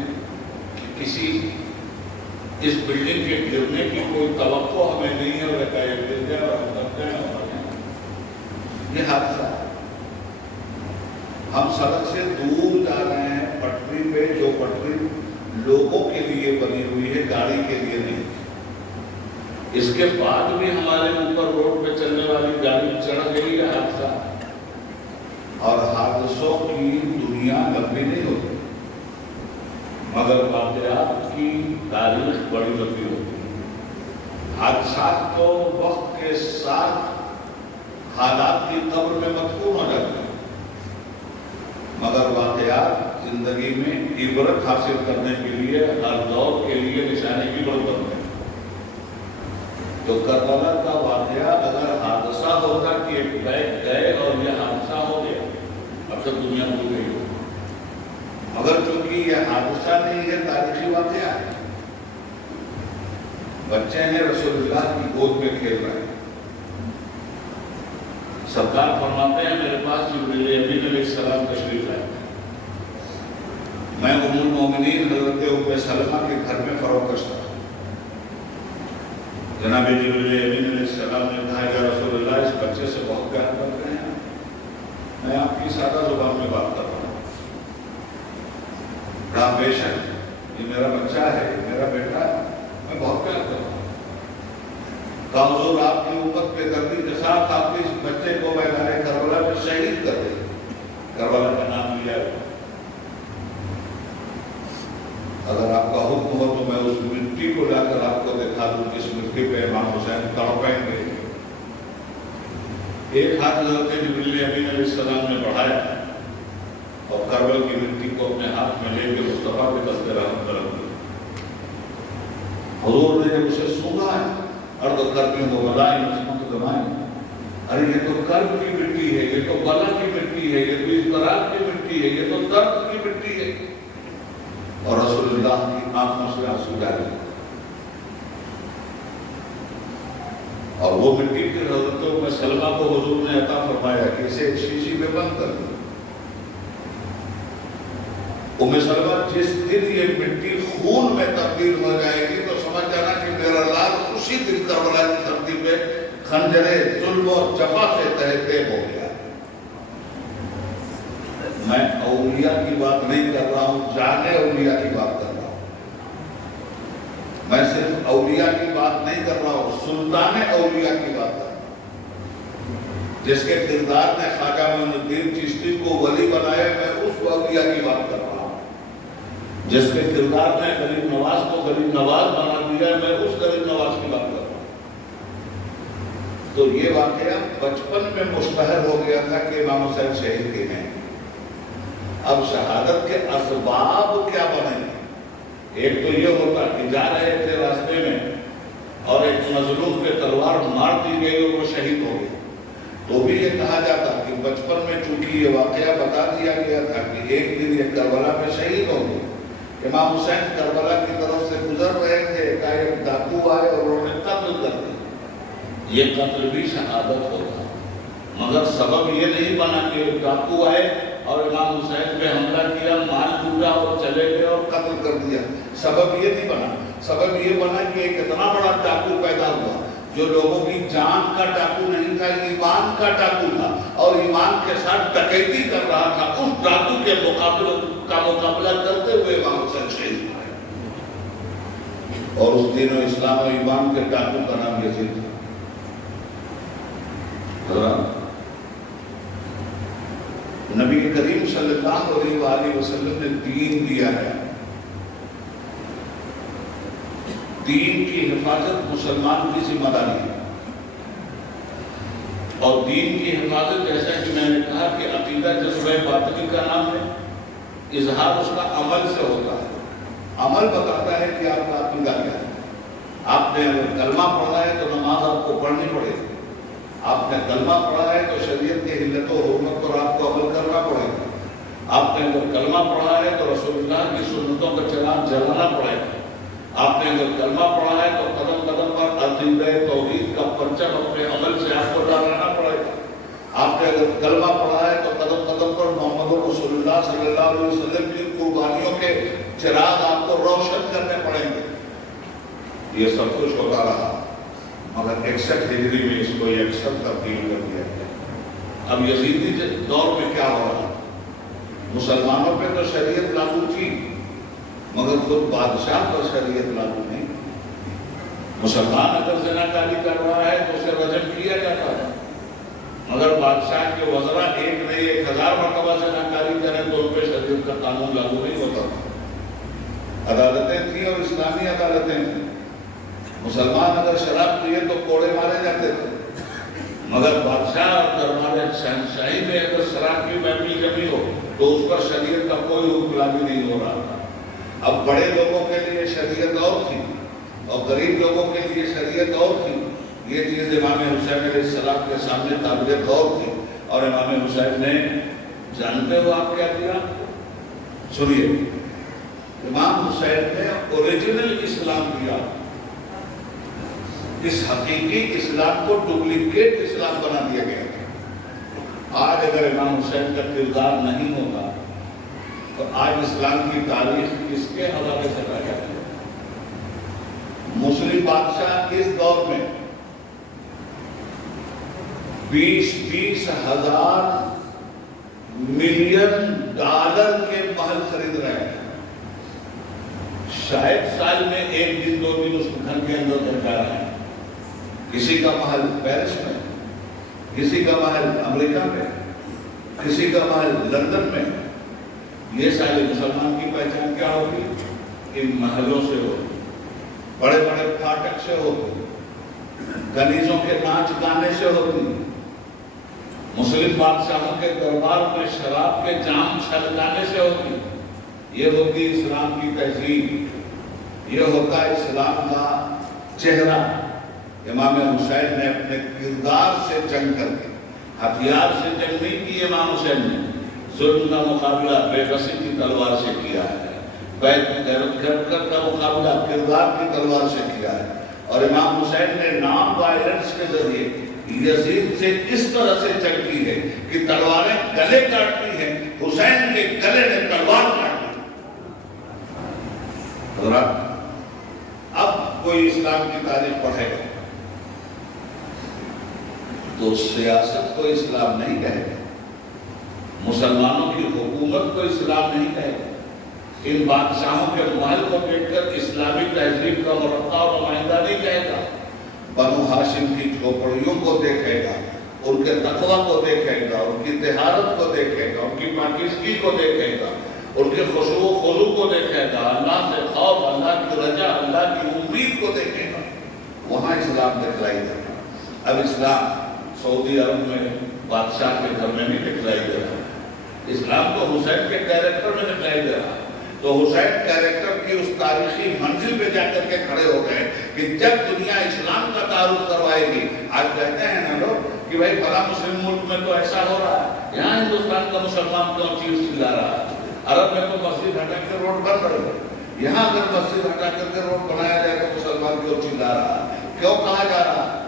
کہ کسی اس بلڈنگ کے گرنے کی کوئی توقع ہمیں نہیں ہے اور گر جائے اور ہم کرتے ہیں اور یہ حادثہ ہے. ہم سڑک سے دور جا رہے ہیں پٹری پہ, جو پٹری لوگوں کے لیے بنی ہوئی ہے, گاڑی کے لیے نہیں. اس کے بعد بھی ہمارے اوپر روڈ پہ چلنے والی گاڑی چڑھ گئی ہے حادثہ. اور حادثوں کی دنیا لمبی نہیں ہوتی مگر واقعات کی تاریخ بڑی لمبی ہوتی ہے. حادثات تو وقت کے ساتھ حالات کی قبر میں مدفون ہو جاتے ہیں مگر واقعات زندگی میں عبرت حاصل کرنے کے لیے ہر دور کے لیے نشانے کی بڑھ بنتے ہیں. تو کربلا کا واقعہ اگر حادثہ ہوتا کہ بیٹھ گئے اور یہ حادثہ ہو گیا اب تک دنیا بھول گئی ہو, مگر چونکہ یہ حادثہ نہیں ہے, تاریخی واقعہ ہے. بچے ہیں رسول اللہ کی گود میں کھیل رہے ہیں. سرکار فرماتے ہیں میرے پاس جبریل امین علیہ السلام تشریف لائے. میں ام المومنین حضرت ام سلمہ کے گھر میں فروخت تھا. جناب جبریل امین علیہ السلام نے کہا یا رسول اللہ اس بچے سے بہت پیار کرتے ہیں, میں آپ کی سادہ زبان میں بات کر رہا ہوں. بڑا پیش ہے, یہ میرا بچہ ہے, یہ میرا بیٹا ہے, میں بہت پیار کرتا ہوں. حضور آپ کی امت پہ کر دی جسات آپ کے اس بچے کو میدان کربلا میں شہید کر دے. کربلا کا نام لیا ہے. اگر آپ کا حکم ہو تو میں اس مٹی کو لا کر آپ کو دکھا چوٹی پہ امام حسین تڑپیں گے. ایک ہاتھ حضرت جبریل امین علیہ السلام نے بڑھایا اور کربل کی مٹی کو اپنے ہاتھ میں لے کے مصطفیٰ کے دست رحمت پر رکھ دیا. حضور نے جب اسے سونا ہے عرض کرتے ہو بلائیں عصمت دمائیں، ارے یہ تو کرب کی مٹی ہے، یہ تو بلا کی مٹی ہے، یہ تو اضطراب کی مٹی ہے، یہ تو درد کی مٹی ہے. اور رسول اللہ کی آنکھوں سے آنسو ڈالے اور وہ مٹی کی حضرتوں میں سلمہ کو حضور نے عطا فرمایا کہ اسے ایک شیشی میں بند کر دیا. سلمہ جس دن یہ مٹی خون میں تبدیل ہو جائے گی تو سمجھ جانا کہ میرا لال اسی دن کربلا کی دھرتی پہ خنجر ظلم اور جفا سے تہتے ہو گیا. میں اولیاء کی بات نہیں کر رہا ہوں، جانے اولیاء کی بات کر رہا ہوں. میں صرف اولیاء کی بات نہیں کر رہا ہوں، سلطان اولیاء کی بات کر رہا ہوں، جس کے کردار نے خواجہ معین الدین چشتی کو ولی بنایا. میں اس اولیاء کی بات کر رہا ہوں جس کے کردار نے غریب نواز کو غریب نواز بنا دیا. میں اس غریب نواز کی بات کر رہا ہوں. تو یہ واقعہ بچپن میں مشتہر ہو گیا تھا کہ امام حسین شہید کے ہیں. اب شہادت کے اسباب کیا بنے گے؟ ایک تو یہ ہوتا کہ جا رہے تھے راستے میں اور ایک مظلوم پہ تلوار مار دی گئی اور وہ شہید ہو گیا، تو بھی یہ کہا جاتا کہ بچپن میں چونکہ یہ واقعہ بتا دیا گیا تھا کہ ایک دن یہ کربلا میں شہید ہو گئے. امام حسین کربلا کی طرف سے گزر رہے تھے کہ ایک ڈاکو آئے اور انہوں نے قتل کر دیا. یہ قتل بھی شہادت ہوتا، مگر سبب یہ نہیں بنا کہ ڈاکو آئے اور امام حسین پہ حملہ کیا، مال لوٹا اور چلے گئے اور قتل کر دیا. سبب یہ نہیں بنا. سبب یہ بنا کہ ایک اتنا بڑا ڈاکو پیدا ہوا جو لوگوں کی جان کا ڈاکو نہیں تھا، ایمان کا ڈاکو تھا اور ایمان کے ساتھ ڈکیتی کر رہا تھا. اس ڈاکو کے مقابلہ کرتے ہوئے امام حسین شہید ہوئے. اور اس دن اسلام و ایمان کے ڈاکو کا نام یزید تھا. نبی کریم صلی اللہ علیہ وآلہ وسلم نے دین دیا ہے. دین کی حفاظت مسلمان کی ذمہ داری ہے. اور دین کی حفاظت جیسا کہ میں نے کہا کہ عقیدہ جذبہ باطنی کا نام ہے، اظہار اس کا عمل سے ہوتا ہے. عمل بتاتا ہے کہ آپ کا عقیدہ کیا ہے. آپ نے اگر کلمہ پڑھا ہے تو نماز آپ کو پڑھنی پڑے گی. آپ نے کلمہ پڑھا ہے تو شریعت کی حلت و حرمت پر آپ کو عمل کرنا پڑے گا. آپ نے اگر کلمہ پڑھا ہے تو رسول اللہ کی سنتوں کا چراغ جلانا پڑے گا. آپ نے اگر کلمہ پڑھا ہے تو قدم قدم پر عقیدہ توحید کا پرچم اپنے عمل سے آپ کو ڈالنا پڑے گا. آپ نے اگر کلمہ پڑھا ہے تو قدم قدم پر محمد رسول اللہ صلی اللہ علیہ وسلم کی قربانیوں کے چراغ آپ کو روشن کرنے پڑیں گے. یہ سب کچھ ہوتا رہا مگر 61 ہجری میں اس کو 61 تبدیل کر دیا گیا. اب یزیدی دور میں کیا ہو رہا؟ مسلمانوں پہ تو شریعت لاگو تھی مگر خود بادشاہ پر شریعت لاگو نہیں. مسلمان اگر زناکاری کر رہا ہے تو اسے رجم کیا جاتا ہے مگر بادشاہ کے وزراء ایک نہیں 1000 مرتبہ زناکاری کریں تو ان پہ شریعت کا قانون لاگو نہیں ہوتا. عدالتیں تھیں اور اسلامی عدالتیں تھیں. مسلمان اگر شراب پیے تو کوڑے مارے جاتے تھے مگر بادشاہ اور دربار شہنشاہی میں اگر شراب کی محفل جمی ہو تو اس پر شریعت کا کوئی حکم لاگو نہیں ہو رہا تھا. اب بڑے لوگوں کے لیے شریعت اور تھی اور غریب لوگوں کے لیے شریعت اور تھی. یہ چیز امام حسین علیہ السلام کے سامنے قابل غور تھی اور امام حسین نے جانتے ہو آپ کیا کیا؟ سنیے، امام حسین نے اوریجنل اسلام دیا. اس حقیقی اسلام کو ڈپلیکیٹ اسلام بنا دیا گیا. آج اگر امام حسین کا کردار نہیں ہوگا تو آج اسلام کی تاریخ کس کے حوالے سے رہ جاتی ہے؟ مسلم بادشاہ اس دور میں 20 ہزار ملین ڈالر کے محل خرید رہے ہیں. شاید سال میں 1 دن 2 دن اس گھر کے اندر جا رہے ہیں. کسی کا محل پیرس میں، کسی کا محل امریکہ میں، کسی کا محل لندن میں. یہ سارے مسلمان کی پہچان کیا ہوگی؟ ان محلوں سے ہوگی، بڑے بڑے پھاٹک سے ہوگی، کنیزوں کے ناچ گانے سے ہوتی ہے، مسلم بادشاہوں کے دربار میں شراب کے جام چھلکانے سے ہوتی ہے۔ یہ ہوتی اسلام کی تہذیب، یہ ہوتا ہے اسلام کا چہرہ۔ امام حسین نے اپنے کردار سے جنگ کر کے، ہتھیار سے جنگ نہیں کی امام حسین نے، ظلم کا مقابلہ بے بسی کی تلوار سے کیا ہے، غیرت کا مقابلہ کردار کی تلوار سے کیا ہے۔ اور امام حسین نے نام وائلنس کے ذریعے یزید سے اس طرح سے جنگ کی ہے کہ تلواریں گلے کاٹتی ہیں، حسین کے گلے نے تلوار کاٹ دی۔ حضرات، اب کوئی اسلام کی تاریخ پڑھے گا تو سیاست کو اسلام نہیں کہے گا، مسلمانوں کی حکومت کو اسلام نہیں کہے گا، ان بادشاہوں کے محل کو دیکھ کر اسلامی تہذیب کا مرقع اور نمائندہ نہیں کہے گا، بنو ہاشم کی جھوپڑیوں کو دیکھے گا، ان کے تقویٰ کو دیکھے گا، ان کی طہارت کو دیکھے گا، ان کی پاکیزگی کو دیکھے گا، ان کے خشوع و خضوع کو دیکھے گا، اللہ سے خوف، اللہ کی رجا، اللہ کی امید کو دیکھے گا، وہاں اسلام دکھلائی دے گا۔ اب اسلام سعودی عرب میں بادشاہ کے گھر میں نہیں دکھلائی دے رہا، اسلام تو حسین کے کیریکٹر میں دکھلائی دے رہا۔ تو حسین کیریکٹر کی اس تاریخی منزل پہ جا کر کے کھڑے ہو گئے کہ جب دنیا اسلام کا تعارف کروائے گی، آج کہتے ہیں نا لوگ کہ بھائی فلاں مسلم ملک میں تو ایسا ہو رہا ہے، یہاں ہندوستان کا مسلمان کیوں چیز چلا رہا ہے؟ عرب میں تو مسجد ہٹا کے روڈ بند رہے، یہاں اگر مسجد ہٹا کر کے روڈ بنایا جائے تو مسلمان کیوں چلا رہا ہے؟ کیوں کہا جا رہا ہے؟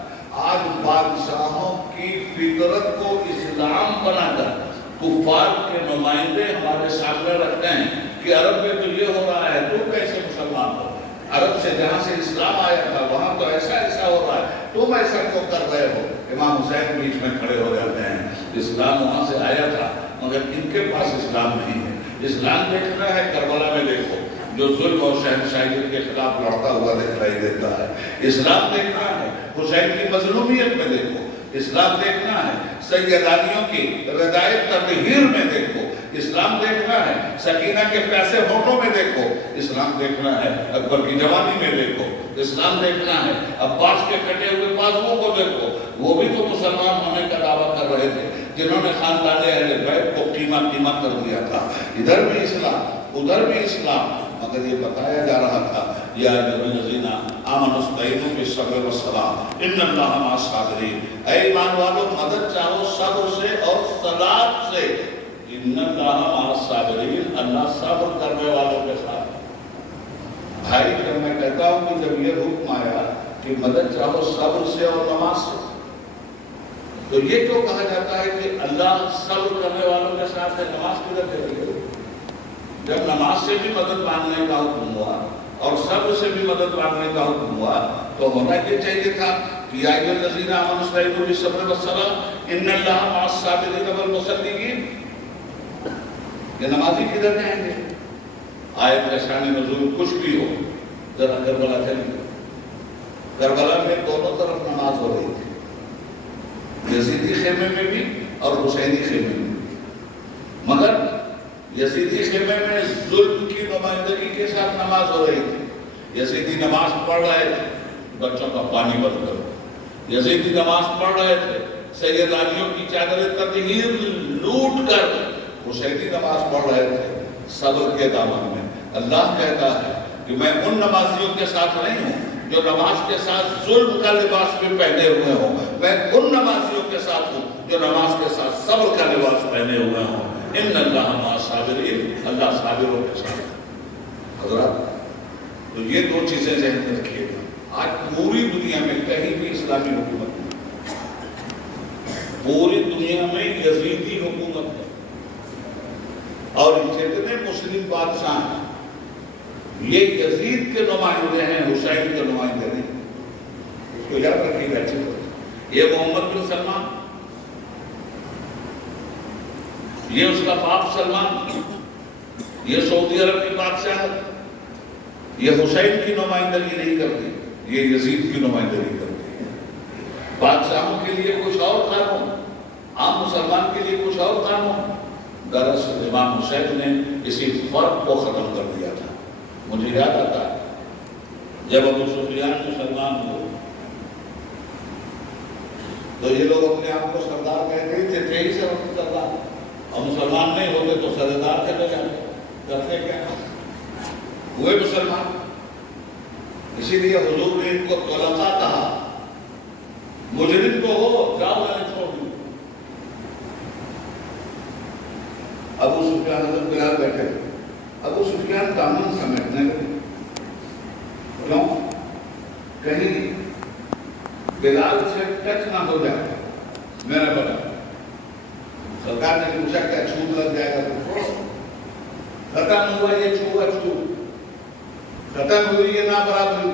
آج بادشاہوں کی فطرت کو اسلام بنا کر کفار کے نمائندے ہمارے سامنے رکھتے ہیں کہ عرب میں تو یہ ہو رہا ہے، تو کیسے مسلمان ہو؟ عرب سے جہاں سے اسلام آیا تھا وہاں تو ایسا ہو رہا ہے، تم ایسا کیوں کر رہے ہو؟ امام حسین بیچ میں کھڑے ہو جاتے ہیں، اسلام وہاں سے آیا تھا مگر ان کے پاس اسلام نہیں ہے۔ اسلام دیکھنا ہے کربلا میں دیکھو، جو ظلم اور شہنشاہیت کے خلاف لڑتا ہوا دکھلائی دیتا ہے۔ اسلام دیکھنا ہے حسین کی مظلومیت میں دیکھو، اسلام دیکھنا ہے سیدانیوں کی رضائے تطہیر میں دیکھو، اسلام دیکھنا ہے سکینہ کے پیاسے ہونٹوں میں دیکھو، اسلام دیکھنا ہے اکبر کی جوانی میں دیکھو، اسلام دیکھنا ہے عباس کے کٹے ہوئے بازوؤں کو دیکھو، وہ بھی تو مسلمان ہونے کا دعویٰ کر رہے تھے جنہوں نے خاندان اہل بیت کو قیمہ کر دیا تھا۔ ادھر بھی اسلام ادھر بھی اسلام، مگر یہ بتایا جا رہا تھا یا الذین آمنوا استعینوا بالصبر والصلاۃ ان اللہ مع الصابرین، اے ایمان والو مدد چاہو صبر سے اور صلاۃ سے، ان اللہ مع الصابرین، اللہ صبر کرنے والوں کے ساتھ۔ بھائی جب میں کہتا ہوں کہ جب یہ حکم آیا کہ مدد چاہو صبر سے اور نماز سے، تو یہ کیوں کہا جاتا ہے کہ اللہ صبر کرنے والوں کے ساتھ ہے؟ نماز کدھر چلی گئی؟ جب نماز سے بھی مدد مانگنے کا حکم ہوا اور صبر سے بھی مدد مانگنے کا حکم ہوا تو ہونا یہ چاہیے تھا کہ یا ایھا الذین آمنوا استعینوا بالصبر والصلاۃ ان اللہ مع الصابرین والمصلین۔ یہ نمازی کدھر جائیں گے؟ آیت کا شان نزول کچھ بھی ہو، ذرا کربلا چلیے، کربلا میں دونوں طرف نماز ہو رہی تھی، یزیدی خیمے میں بھی اور حسینی خیمے میں بھی، مگر یزیدی خیمے میں ظلم کی نمائندگی کے ساتھ نماز ہو رہی تھی، یزیدی نماز پڑھ رہے تھے بچوں کا پانی بند کرو، یزیدی نماز پڑھ رہے تھے سیدانیوں کی چادر تطہیر لوٹ کر، حسینی نماز پڑھ رہے تھے صبر کے دامن میں۔ اللہ کہتا ہے کہ میں ان نمازیوں کے ساتھ نہیں ہوں جو نماز کے ساتھ ظلم کا لباس بھی پہنے ہوئے ہوں، میں ان نمازیوں کے ساتھ ہوں جو نماز کے ساتھ صبر کا لباس پہنے ہوئے ہوں۔ ان اللہ مع الصابرین، اللہ صابروں کے ساتھ۔ حضرات، تو یہ دو چیزیں ذہن میں رکھیے گا، آج پوری دنیا میں کہیں بھی اسلامی حکومت نہیں، پوری دنیا میں یزیدی حکومت ہے، اور جتنے مسلم بادشاہ ہیں یہ یزید کے نمائندے ہیں، حسین کے نمائندے نہیں۔ اس کو یاد رکھیے گا اچھی طرح، یہ محمد بن سلمان، یہ اس کا باپ سلمان، یہ سعودی عرب کی بادشاہت، یہ حسین کی نمائندگی نہیں کرتی، یہ یزید کی نمائندگی کرتی ہے۔ بادشاہوں کے لیے کچھ اور قانون، عام مسلمان کے لیے کچھ اور قانون۔ دراصل امام حسین نے اسی فرق کو ختم کر دیا تھا۔ مجھے یاد آتا ہے جب ابو سفیان مسلمان ہوئے تو یہ لوگ اپنے آپ کو سردار کہتے ہی تھے ہی سردار، اور مسلمان نہیں ہوتے تو سردار چلے جاتے، کرتے کیا ہوئے مسلمان۔ اسی لیے حضور نے ان کو طلقاء کہا، مجرم تو ہو جاؤ میں نے چھوڑ دی۔ ابو سفیان حضرت بلال بیٹھے، ابو سفیان دامن سمیٹنے لگے، کیوں؟ کہیں بلال سے ٹچ نہ ہو جائے، میں نے بتا۔ سرکار نے پوچھا کیا چھوٹ لگ جائے گا تو ختم ہوا یہ چھوٹ، ختم ہوئی یہ نابرابری۔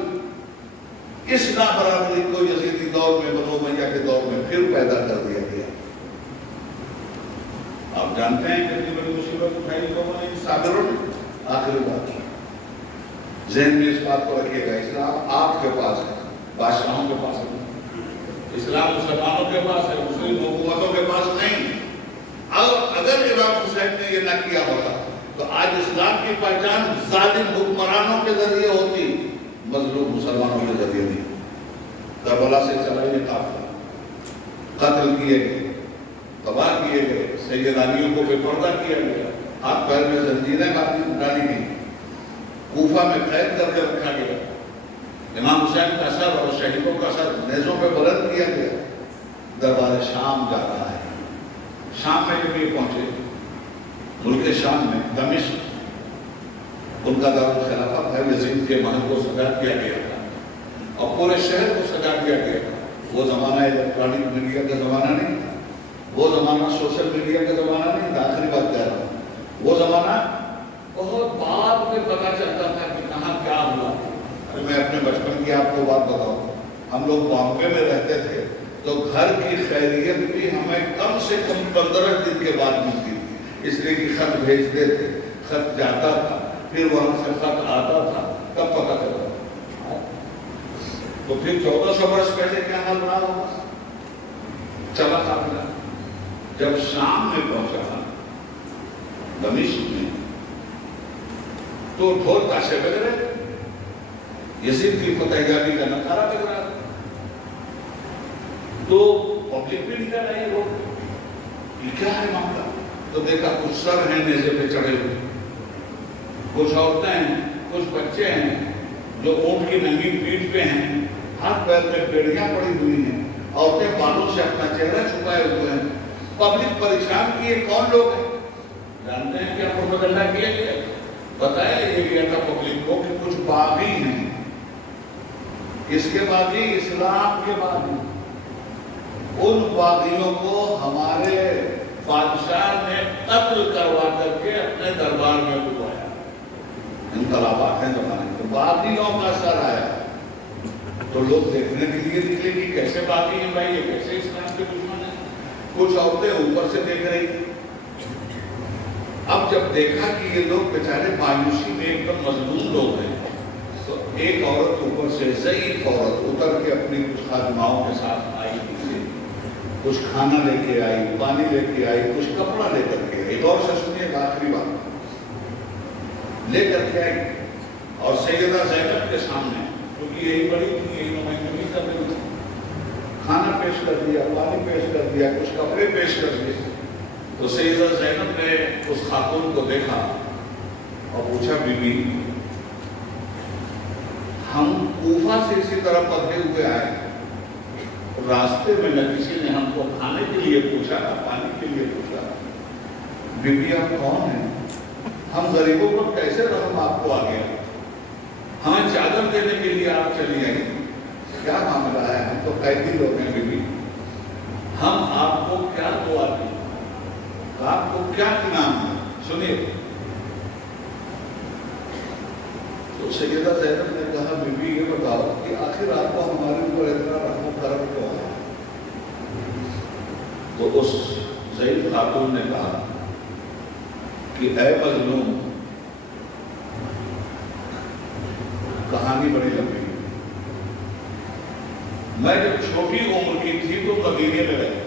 اس نابرابری کو یزیدی دور میں، بنو امیہ کے دور میں پھر پیدا کر دیا گیا۔ آپ جانتے ہیں کتنی بڑی مصیبت اٹھائی لوگوں نے، صابروں نے۔ آخری بات ذہن میں اس بات کو رکھیے گا، اسلام آپ کے پاس ہے، بادشاہوں کے پاس نہیں۔ اسلام مسلمانوں کے پاس ہے، مسلم حکومتوں کے پاس نہیں۔ اور اگر امام حسین نے یہ نہ کیا ہوتا تو آج اسلام کی پہچان ظالم حکمرانوں کے ذریعے ہوتی، مظلوم مسلمانوں کے ذریعے نہیں۔ کربلا سے چلا یہ قافلہ، قتل کیے گئے، تباہ کیے گئے، سیدانیوں کو بے پردہ کیا گیا، ہاتھ پیر میں زنجیریں ڈالی گئی، کوفہ میں قید کر کے رکھا گیا، امام حسین کا سر اور شہیدوں کا سر نیزوں پہ بلند کیا گیا۔ دربار شام جا رہا ہے، شام میں جب یہ پہنچے، ملک شام میں دمشق ان کا دارالخلافت ہے، یزید کے محل کو سجا دیا گیا تھا اور پورے شہر کو سجا دیا گیا تھا۔ وہ زمانہ الیکٹرانک میڈیا کا زمانہ نہیں تھا، وہ زمانہ سوشل میڈیا کا زمانہ نہیں تھا۔ آخری بات کہہ رہا ہوں، وہ زمانہ بہت بعد میں پتا چلتا تھا کہ کہاں کیا ہوا۔ میں اپنے بچپن کی آپ کو بات بتاؤں، ہم لوگ بامبے میں رہتے تھے تو گھر کی خیریت بھی ہمیں کم سے کم 15 دن کے بعد ملتی تھی، اس لیے کہ خط بھیجتے تھے، خط جاتا تھا، پھر وہاں سے خط آتا تھا، تب پتا چلتا تھا۔ تو پھر 1400 برس پہلے کیا حال رہا ہوگا؟ چلا قافلہ جب شام میں پہنچا دمشق میں تو ڈھول تاشے بج رہے، یزید کی فتح یابی کا نعرہ بج رہا، تو پبلک بھی نکل آئی، وہ یہ کیا ہے معاملہ؟ تو دیکھا کچھ سر ہیں نیزے پہ چڑھے ہوئے، کچھ عورتیں ہیں، کچھ بچے ہیں جو اونٹ کی ننگی پیٹھ پہ ہیں، ہاتھ پیر میں بیڑیاں پڑی ہوئی ہیں، عورتیں بالوں سے اپنا چہرہ چھپائے ہوئے ہیں، پبلک پریشان کیے۔ کون لوگ ہیں جانتے ہیں کیا پروپیگنڈا کیا گیا؟ بتایا یہ گیا تھا پبلک کو کہ کچھ باغی ہیں، کس کے باغی؟ اسلام کے باغی۔ ان باغیوں کو ہمارے بادشاہ نے قتل کروا کر کے اپنے دربار میں بلایا۔ انقلابات ہیں زمانے کے، باغیوں کا سر آیا تو لوگ دیکھنے کے لیے نکلے کہ کیسے باغی ہیں بھائی، یہ کیسے اسلام کے دشمن ہیں۔ کچھ عورتیں اوپر سے دیکھ رہی تھی۔ اب جب دیکھا کہ یہ لوگ بیچارے مایوسی میں ایک دم مظلوم لوگ ہیں، تو ایک عورت اوپر سے، ضعیف عورت اتر کے اپنی کچھ خادماؤں کے ساتھ آئی، کچھ کھانا لے کے آئی، پانی لے کے آئی، کچھ کپڑا لے کر کے آئی۔ غور سے سنیے گا، آخری بات لے کر کے آئی اور سیدہ زینب کے سامنے، کیونکہ یہی بڑی تھی، یہی نمائندگی کر رہی تھی، کھانا پیش کر دیا، پانی پیش کر دیا، کچھ کپڑے پیش کر دیے۔ تو سیدہ زینب نے اس خاتون کو دیکھا اور پوچھا، بی بی ہم کوفہ سے اسی طرح پدھے ہوئے آئے، راستے میں نہ کسی نے ہم کو کھانے کے لیے پوچھا، نہ پانی کے لیے پوچھا، بی بی آپ کون ہیں؟ ہم غریبوں پر کیسے رحم آپ کو آ گیا؟ ہمیں چادر دینے کے لیے آپ چلی آئی، کیا معاملہ ہے؟ ہم تو قیدی لوگ ہیں بی بی، ہم آپ کو کیا دعا دیں، آپ کو کیا انعام ہے؟ سنیے۔ تو سیدہ زینب نے کہا، بی بی یہ بتاؤ کہ آخر آپ کو ہمارے اوپر اتنا رحم و کرم کیوں ہے؟ تو اس ضعیف خاتون نے کہا کہ اے مظلوم، کہانی بڑی لمبی ہے، میں جب چھوٹی عمر کی تھی تو مدینے میں رہی،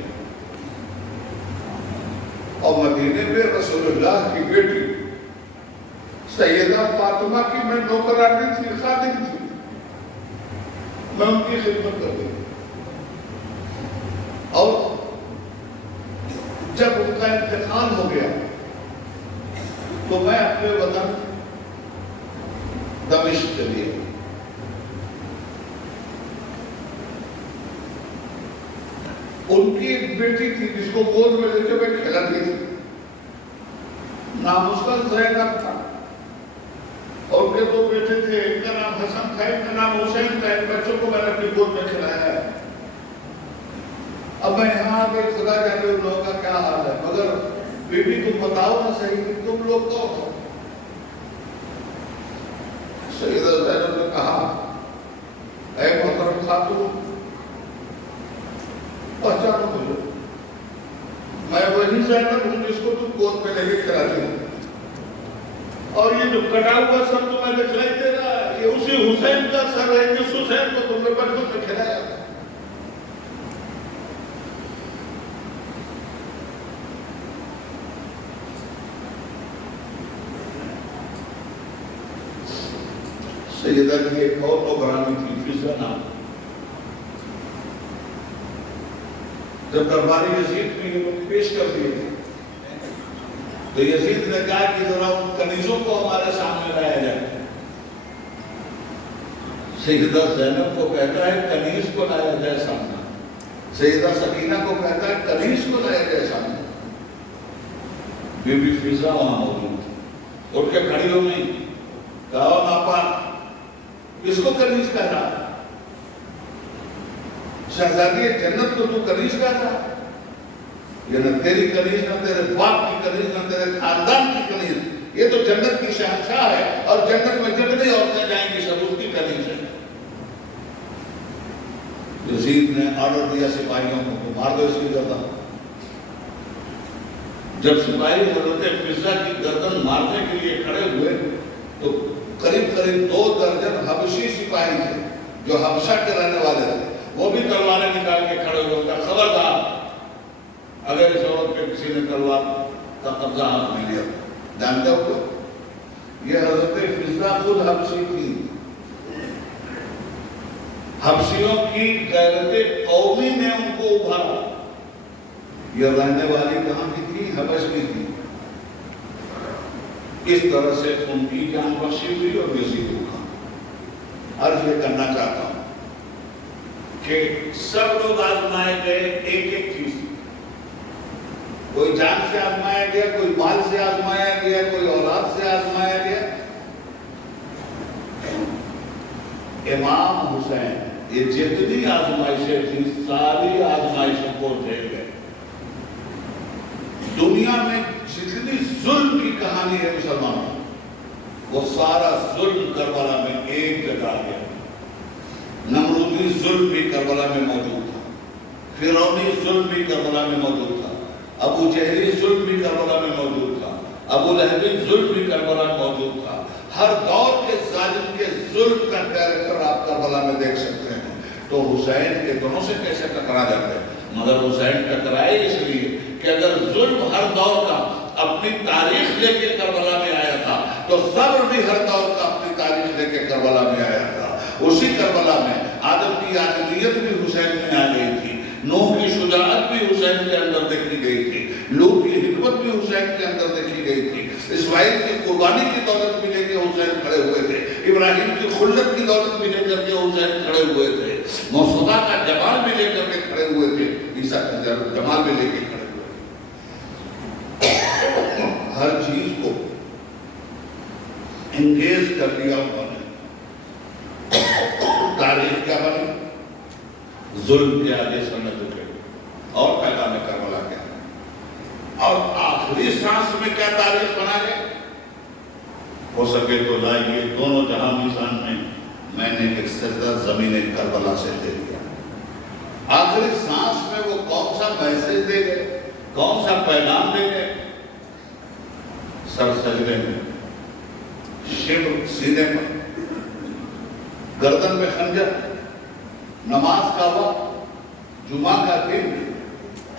اور مدینے میں رسول اللہ کی بیٹی سیدہ فاطمہ کی میں نوکرانی تھی، خادم تھی، میں ان کی خدمت کرتی تھی، جب ان کا انتقال ہو گیا تو میں اپنے وطن دمشق کے لیے ان کی ایک بیٹی تھی جس کو گود میں لے کے میں کھلاتی تھی، نام اس کا زینب تھا، اور ان کے 2 بیٹے تھے، ایک کا نام حسن تھا، ایک کا نام حسین تھا۔ ان بچوں کو میں نے اپنی گود میں کھلایا ہے۔ اب میں یہاں آ کے خدا جانے ان لوگوں کا کیا حال ہے، مگر بی بی تم بتاؤ نا صحیح، تم لوگ کون ہو؟ سیدہ زینب نے کہا اے محترم خاتون، پہچانو مجھے، میں وہی زینب ہوں جس کو تم گود میں لے کے کھلاتی ہوں، اور یہ جو کٹا ہوا سر تمہیں دکھلائی دے رہا ہے یہ اسی حسین کا سر ہے جس حسین کو تم نے بچپن میں کھلایا تھا۔ سیدہ کی ایک اور نوکرانی تھی فضا نام، جب درباری یزید میں یہ پیش کر دیے تھے تو یزید نے کہا کہ ذرا ان کنیزوں کو ہمارے سامنے لایا جائے۔ سیدہ زینب کو کہتا ہے کنیز کو لایا جائے سامنے، سیدہ سکینہ کو کہتا ہے کنیز کو لایا جائے سامنے۔ بی بی فضا وہاں موجود تھی، اٹھ کے کھڑی ہو گئی، کہا ناپاک کس کو کنیز کہتا؟ شہزادی جنت کو تو کنیز کہتا؟ یہ نہ تیری کنیز، نہ تیرے باپ کی کنیز، نہ تیرے خاندان کی کنیز، یہ تو جنت کی شہنشاہ ہے، اور جنت میں جتنی عورتیں جائیں گی سب اس کی کنیز ہے۔ یزید نے آرڈر دیا سپاہیوں کو مار دو اس کی گردن۔ جب سپاہی حضرت فضا کی گردن مارنے کے لیے کھڑے ہوئے تو قریب 2 درجن حبشی سپاہی تھے جو حبشہ کے رہنے والے تھے، وہ بھی تلواریں نکال کے کھڑے ہوئے، ان کا خبردار اگر اس عورت پہ کسی نے تلوار کا قبضہ ہاتھ میں لیا۔ جانتے ہو یہ حضرت فضا خود حبشی تھی، حبشیوں کی غیرت قومی نے ان کو ابھارا۔ یہ رہنے والی کہاں کی تھی؟ حبش کی تھی۔ اس طرح سے ان کی جان بخشی ہوئی اور یزید کا۔ عرض یہ کرنا چاہتا ہوں کہ سب لوگ آزمائے گئے ایک ایک چیز، کوئی جان سے آزمایا گیا، کوئی مال سے آزمایا گیا، کوئی اولاد سے آزمایا گیا۔ امام حسین یہ جتنی آزمائشیں تھیں ساری آزمائشوں کو جھیل گئے۔ دنیا میں جتنی ظلم کی کہانی ہے مسلمانوں، وہ سارا ظلم کربلا میں ایک جگہ گیا۔ نمرودی ظلم بھی کربلا میں موجود تھا، فرعونی ظلم بھی کربلا میں موجود تھا، ابو جہلی ظلم بھی کربلا میں موجود تھا، ابو لہبی ظلم بھی کربلا میں موجود تھا۔ ہر دور کے ظالم کے ظلم کا کیریکٹر آپ کربلا میں دیکھ سکتے ہیں۔ تو حسین کے دونوں سے کیسے ٹکرا جاتے ہیں؟ مگر حسین ٹکرائے اس لیے کہ اگر ظلم ہر دور کا اپنی تاریخ لے کے کربلا میں آیا تھا تو صبر بھی ہر دور کا اپنی تاریخ لے کے کربلا میں آیا تھا۔ اسی کربلا میں آدم کی آدمیت بھی حسین میں آ گئی تھی، نوح کی شجاعت بھی حسین کے اندر دیکھی گئی تھی، لوط کی حکمت بھی حسین کے اندر دیکھی گئی تھی، اسماعیل کی قربانی کی دولت بھی لے کے حسین کھڑے ہوئے تھے، ابراہیم کی خلت کی دولت بھی لے کر کے حسین کھڑے ہوئے تھے، موسیٰ کا جمال بھی لے کر کے کھڑے ہوئے تھے، عیسیٰ کا جمال بھی لے کے کھڑے ہوئے تھے۔ ہر چیز کو انگیز کر دیا انہوں نے۔ تاریخ کیا بنی؟ ظلم کے آگے سر نہ جھکے، اور پیغام کربلا کیا، اور آخری سانس میں کیا تاریخ بنا گئے؟ ہو سکے تو لائیے دونوں جہاں میزان میں نے ایک سجدہ زمین کربلا سے دے دیا۔ آخری سانس میں وہ کون سا میسج دے گئے، کون سا پیغام دے گئے؟ سر سجدے میں، شبر سینے پر، گردن میں خنجر، نماز کا وقت، جمعہ کا دن،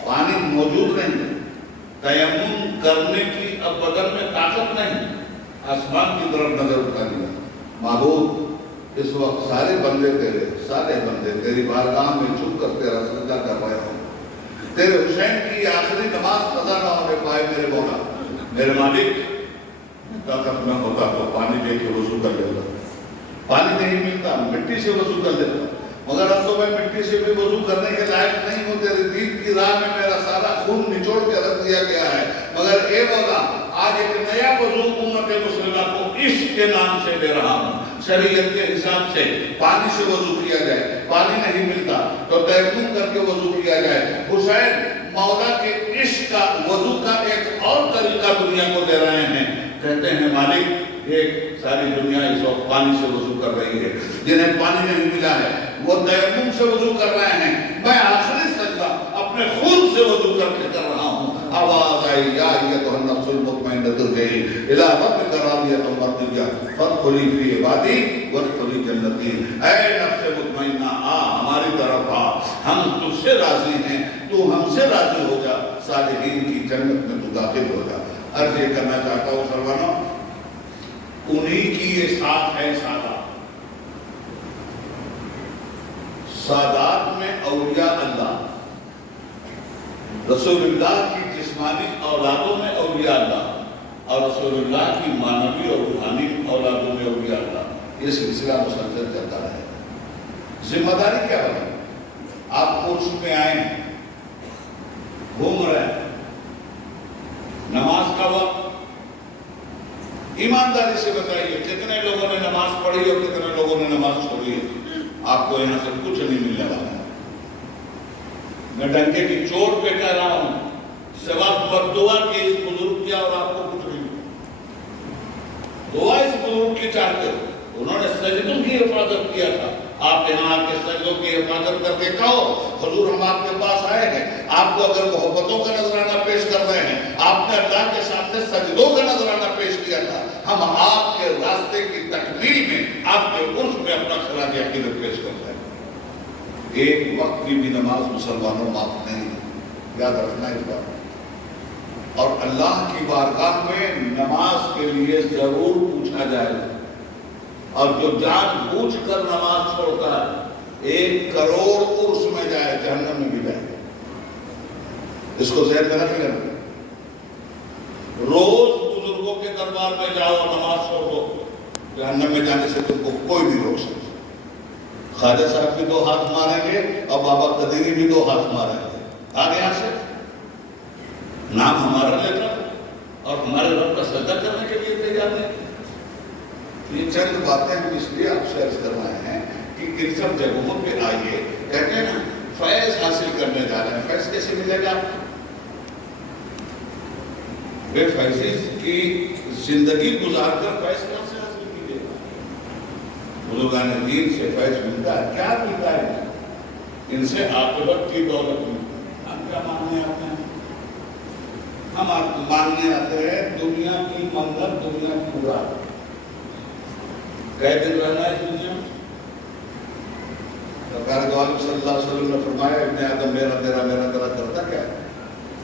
پانی موجود نہیں، تیمم کرنے کی اب بدن میں طاقت نہیں، آسمان کی طرف نظر اٹھا دیا، معبود اس وقت سارے بندے تیرے، سارے بندے تیری بارگاہ میں چھپ کر تیرا سجدہ کر رہے ہوں، تیرے حسین کی آخری نماز قضا نہ ہونے پائے میرے مولا، میرے مالک طاقت میں ہوتا تو پانی لے کے وضو کر لیتا، پانی نہیں ملتا مٹی سے وضو کر لیتا، مگر اب تو میں مٹی سے بھی وضو کرنے کے لائق نہیں ہوں، تیرے دین کی راہ میں میرا سارا خون نچوڑ کے رکھ دیا گیا ہے، مگر اے مولا آج ایک نیا وضو امت مسلمہ کو عشق کے نام سے دے رہا ہوں۔ شریعت کے حساب سے پانی سے وضو کیا جائے، پانی نہیں ملتا تو تیمم کر کے وضو کیا جائے۔ حسین مولا کے عشق کا وضو کا ایک اور طریقہ دنیا کو دے رہے ہیں، کہتے ہیں مالک ایک ساری دنیا اس وقت پانی سے وضو کر رہی ہے، جنہیں پانی نہیں ملا ہے وہ تیمم سے وضو کر رہے ہیں، میں آخری سجدہ اپنے خون سے وضو کر کے کر رہا ہوں۔ آواز آئی یا ایتھا النفس المطمئنہ ارجعی الی ربک راضیۃ مرضیہ فادخلی فی عبادی وادخلی جنتی۔ اے نفس مطمئنہ آ ہماری طرف آ، ہم تجھ سے راضی ہیں، تو ہم سے راضی ہو جا، صالحین کی جنت میں تو داخل ہو جا۔ عرض یہ کرنا چاہتا ہوں سروانوں، انہی کی یہ ساتھ ہے سادات۔ سادات میں اولیاء اللہ، رسول اللہ کی جسمانی اولادوں میں اولیاء اللہ، اور رسول اللہ کی معنوی اور روحانی اولادوں میں اولیاء اللہ، یہ سلسلہ مسلسل چلتا ہے۔ ذمہ داری کیا ہے؟ آپ کورس میں آئے ہیں، گھوم رہے ہیں، نماز کا وقت ایمانداری سے بتائیے کتنے لوگوں نے نماز پڑھی اور کتنے لوگوں نے نماز چھوڑی ہے؟ آپ کو یہاں سے کچھ نہیں ملنے والا ہے، میں ڈنکے کی چوٹ پہ کہہ رہا ہوں، سوا بددعا کی اس بزرگ کیا اور آپ کو کچھ نہیں ملا۔ دعا اس بزرگ کی چاہتے ہو، انہوں نے سجدوں کی حفاظت کیا تھا، آپ یہاں آ کے سجدوں کی حفاظت کر کے کہو حضور ہم آپ کے پاس آئے ہیں، آپ کو اگر محبتوں کا نذرانہ پیش کر رہے ہیں، آپ نے اللہ کے سامنے سجدوں کا نذرانہ پیش کیا تھا، ہم آپ کے راستے کی تکمیل میں آپ کے عرف میں اپنا خراج عقیدت پیش کر رہے ہیں۔ ایک وقت کی بھی نماز مسلمانوں معاف نہیں، یاد رکھنا اس بات، اور اللہ کی بارگاہ میں نماز کے لیے ضرور پوچھا جائے گا، اور جو جان بوجھ کر نماز چھوڑتا ہے 1 کروڑ عرس میں جائے جہنم میں بھی جائے گا، اس کو ذہن میں رکھ لینا۔ روز بزرگوں کے دربار میں جاؤ اور نماز چھوڑ دو، جہنم میں جانے سے تم کو کوئی نہیں روک سکتا۔ خواجہ صاحب بھی 2 ہاتھ ماریں گے اور بابا قدیری بھی 2 ہاتھ ماریں گے، آگے یہاں سے نام ہمارا لیتا اور ہمارے رب کا سجدہ کرنے کے لیے تیار نہیں۔ یہ چند باتیں ہم اس لیے آپ سے عرض کر رہے ہیں کہ ان سب جگہوں پہ آئیے، کہتے ہیں نا فیض حاصل کرنے جا رہے ہیں، فیض کیسے ملے گا؟ بے فیضی کی زندگی گزار کر فیض کہاں سے حاصل کیجیے گا؟ بزرگان دین سے فیض ملتا ہے، کیا ملتا ہے؟ ان سے عاقبت کی دولت ملتی ہے۔ ہم کیا ماننے آتے ہیں؟ ہم ماننے آتے ہیں دنیا کی منت، دنیا کی مراد، کئی دن رہنا ہے اس دنیا میں؟ سرکار دو عالم صلی اللہ علیہ وسلم نے فرمایا ابن آدم میرا تیرا میرا تیرا کرتا کیا ہے؟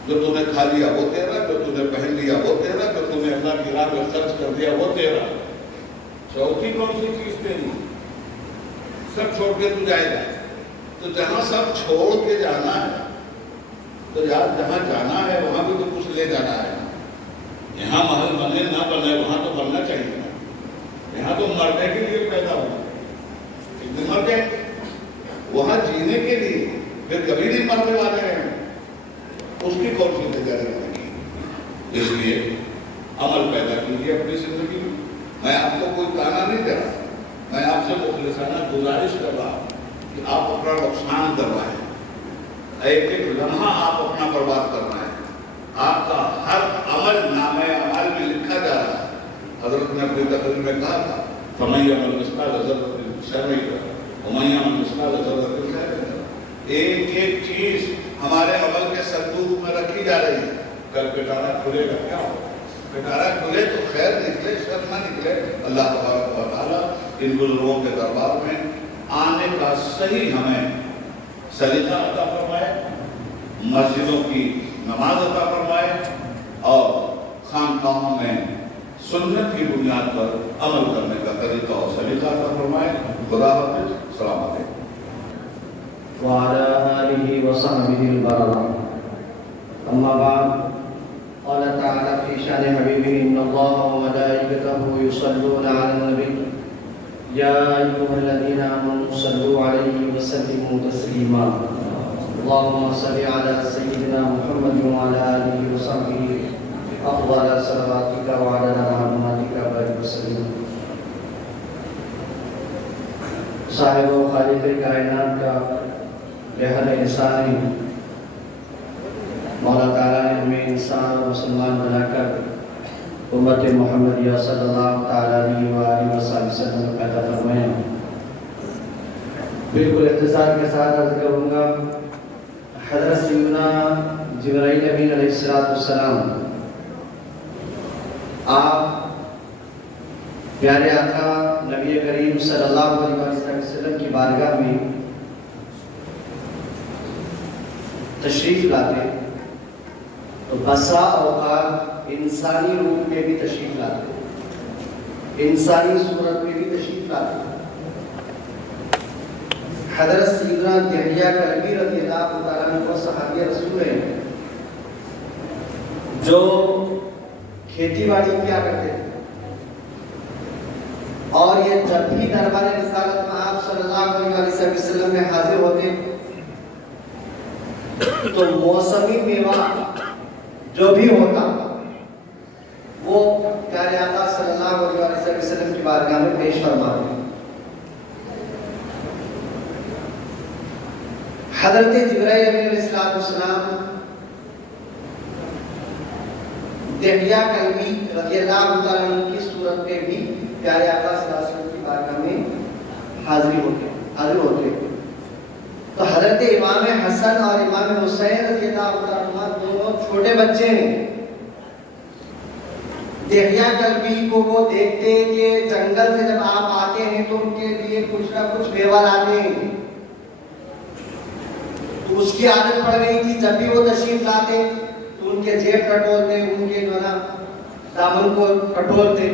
جو تو نے کھا لیا وہ تیرا، جو تو نے پہن لیا وہ تیرا، جو تو نے اللہ کی راہ میں خرچ کر دیا وہ تیرا، چوتھی کون سی چیز تیری؟ سب چھوڑ کے تو جائے گا، تو جہاں سب چھوڑ کے جانا ہے تو یار جہاں جانا ہے وہاں بھی تو کچھ لے جانا ہے۔ یہاں محل بنے نہ بنے وہاں تو بننا چاہیے، یہاں تو مرنے کے لیے پیدا ہو، ایک دن مر گئے، وہاں جینے کے لیے پھر کبھی نہیں مرنے والے ہیں، اس کی کون سی تیاری ہوگی؟ اس لیے عمل پیدا کیجیے اپنی زندگی میں۔ میں آپ کو کوئی تانا نہیں دے رہا، میں آپ سے مخلصانہ گزارش کر رہا ہوں کہ آپ اپنا نقصان کروائیں، ایک ایک لمحہ آپ اپنا برباد کرنا ہے، آپ کا ہر عمل نامہ اعمال میں لکھا جا رہا ہے۔ حضرت نے اپنی تقریر میں کہا تھا فَمَن يَعْمَلْ مِثْقَالَ ذَرَّةٍ شَرًّا يَرَهُ وَمَن يَعْمَلْ مِثْقَالَ ذَرَّةٍ خَيْرًا يَرَهُ۔ ایک ایک چیز ہمارے عمل کے صندوق میں رکھی جا رہی ہے، کل پٹارا کھلے گا کیا ہو؟ پٹارا کھلے تو خیر نکلے شر نہ نکلے۔ اللہ تبارک و تعالیٰ ان بزرگوں کے دربار میں آنے کا صحیح ہمیں سلیقہ عطا فرمائے، مسجدوں کی نماز عطا فرمائے، اور خانقاہوں میں سنت کی بنیاد پر عمل کرنے کا طریقہ اور سلیقہ عطا فرمائے۔ خدا حافظ، السلام علیکم۔ وعلى آله وصحبه البررة أما بعد قال تعالى في شأن حبيبه إن الله وملائكته يصلون على النبي يا أيها الذين آمنوا صلوا عليه وسلموا تسليما اللهم صل على سيدنا محمد وعلى آله وصحبه أفضل صلواتك وعلى معلوماتك وبارك وسلم. صاحب و خالق کائنات کا بہر احسان ہے مولا تعالیٰ نے ہمیں انسان اور مسلمان بنا کر امت محمدیہ صلی اللہ تعالیٰ علیہ وآلہ وسلم میں پیدا فرمایا. بالکل اختصار کے ساتھ عرض کروں گا حضرت سیدنا جبرائیل امین علیہ السلام آپ پیارے آقا نبی کریم صلی اللہ علیہ وسلم کی بارگاہ میں تشریف لاتے تو بسا اوقات انسانی روپ میں بھی تشریف لاتے, انسانی صورت میں بھی تشریف لاتے. حضرت سیدنا دحیہ کلبی رضی اللہ تعالیٰ عنہ وہ صحابی رسول ہیں جو کھیتی باڑی کیا کرتے تھے, اور یہ جب بھی دربار رسالت میں آپ صلی اللہ علیہ وسلم میں حاضر ہوتے تو موسمی میوہ جو بھی ہوتا وہ پیارے آقا صلی اللہ علیہ وسلم کی بارگاہ میں پیش فرماتے. حضرت جبرائیل علیہ السلام دحیہ کلبی رضی اللہ تعالیٰ عنہ کی صورت میں بھی پیارے آقا صلی اللہ علیہ وسلم کی بارگاہ میں حاضر ہوتے. تو حضرت امام حسن اور امام حسین رضی اللہ عنہ دونوں چھوٹے بچے ہیں. دحیہ کلبی کو وہ دیکھتے کہ جنگل سے جب آپ آتے ہیں تو ان کے لیے کچھ نہ کچھ میوہ لاتے ہیں, تو اس کی عادت پڑ گئی تھی جب بھی وہ تشریف لاتے تو ان کے جیب کٹولتے, ان کے دامن کو کٹولتے.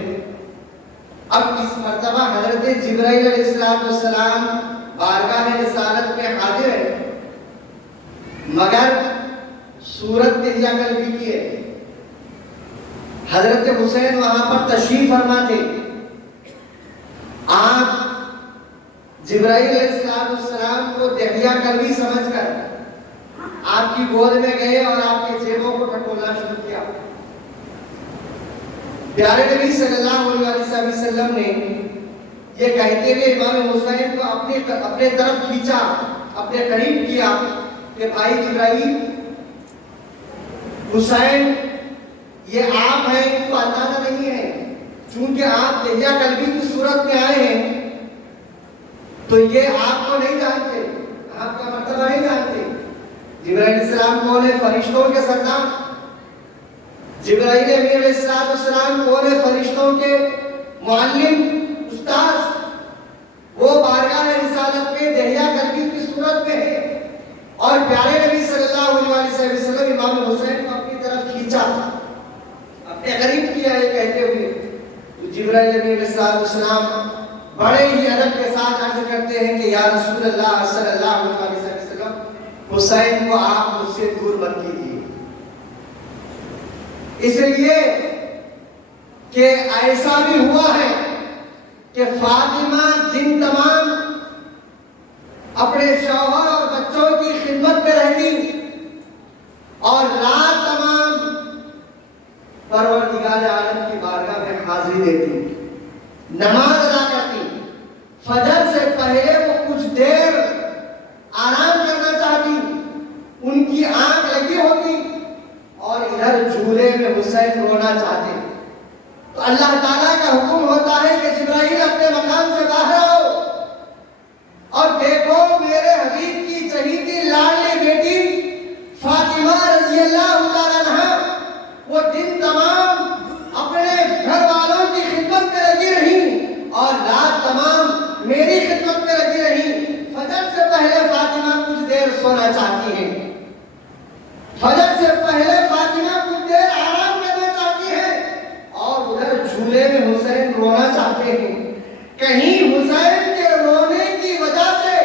اب اس مرتبہ حضرت جبرائیل علیہ السلام بارگاہ رسالت میں حاضر ہے مگر صورت دحیہ کلبی کی ہے. حضرت حسین وہاں پر تشریف فرما تھے. آپ جبرائیل علیہ السلام کو دحیہ کلبی سمجھ کر آپ کی گود میں گئے اور آپ کے جیبوں کو ٹٹولنا شروع کیا. پیارے نبی صلی اللہ علیہ وسلم نے یہ کہتے ہوئے امام حسین کو اپنے طرف کھینچا, اپنے قریب کیا کہ بھائی جبرائیل, حسین یہ آپ ہیں ان کو اندازہ نہیں ہے, چونکہ آپ دحیہ کلبی کی صورت میں آئے ہیں تو یہ آپ کو نہیں جانتے, آپ کا مرتبہ نہیں جانتے. جبرائیل علیہ السلام کون ہے؟ فرشتوں کے سردار. جبرائیل امین علیہ السلام کون ہے؟ فرشتوں کے معلم, استاد. وہ بارگاہ رسالت میں دحیہ کلبی کی صورت میں ہے اور پیارے نبی صلی اللہ علیہ وسلم امام حسین کو اپنی طرف کھینچا, اپنے قریب کیا یہ کہتے ہوئے. تو جبرائیل علیہ السلام بڑے ہی ادب کے ساتھ عرض کرتے ہیں کہ یا رسول اللہ صلی اللہ علیہ وسلم, حسین کو آپ مجھ سے دور مت کیجیے, اس لیے کہ ایسا بھی ہوا ہے کہ فاطمہ دن تمام اپنے شوہر اور بچوں کی خدمت میں رہتی اور رات تمام پروردگار عالم کی بارگاہ میں حاضری دیتی, نماز ادا کرتی. فجر سے پہلے وہ کچھ دیر آرام کرنا چاہتی, ان کی آنکھ لگی ہوتی اور ادھر جھولے میں حسین رونا چاہتے. تو اللہ تعالیٰ کا حکم ہوتا ہے کہ جبرائیل اپنے مقام سے باہر آؤ اور دیکھو میرے حبیب کی چہیتی لاڈلی بیٹی فاطمہ رضی اللہ تعالیٰ عنہا وہ دن تمام اپنے گھر والوں کی خدمت میں لگی رہی اور رات تمام میری خدمت میں لگی رہی. فجر سے پہلے فاطمہ کچھ دیر سونا چاہتی ہے, فجر سے پہلے فاطمہ کچھ دیر آرام کرنا چاہتی ہے اور ادھر جھولے میں حسین رونا چاہتے ہیں. کہیں حسین کے رونے کی وجہ سے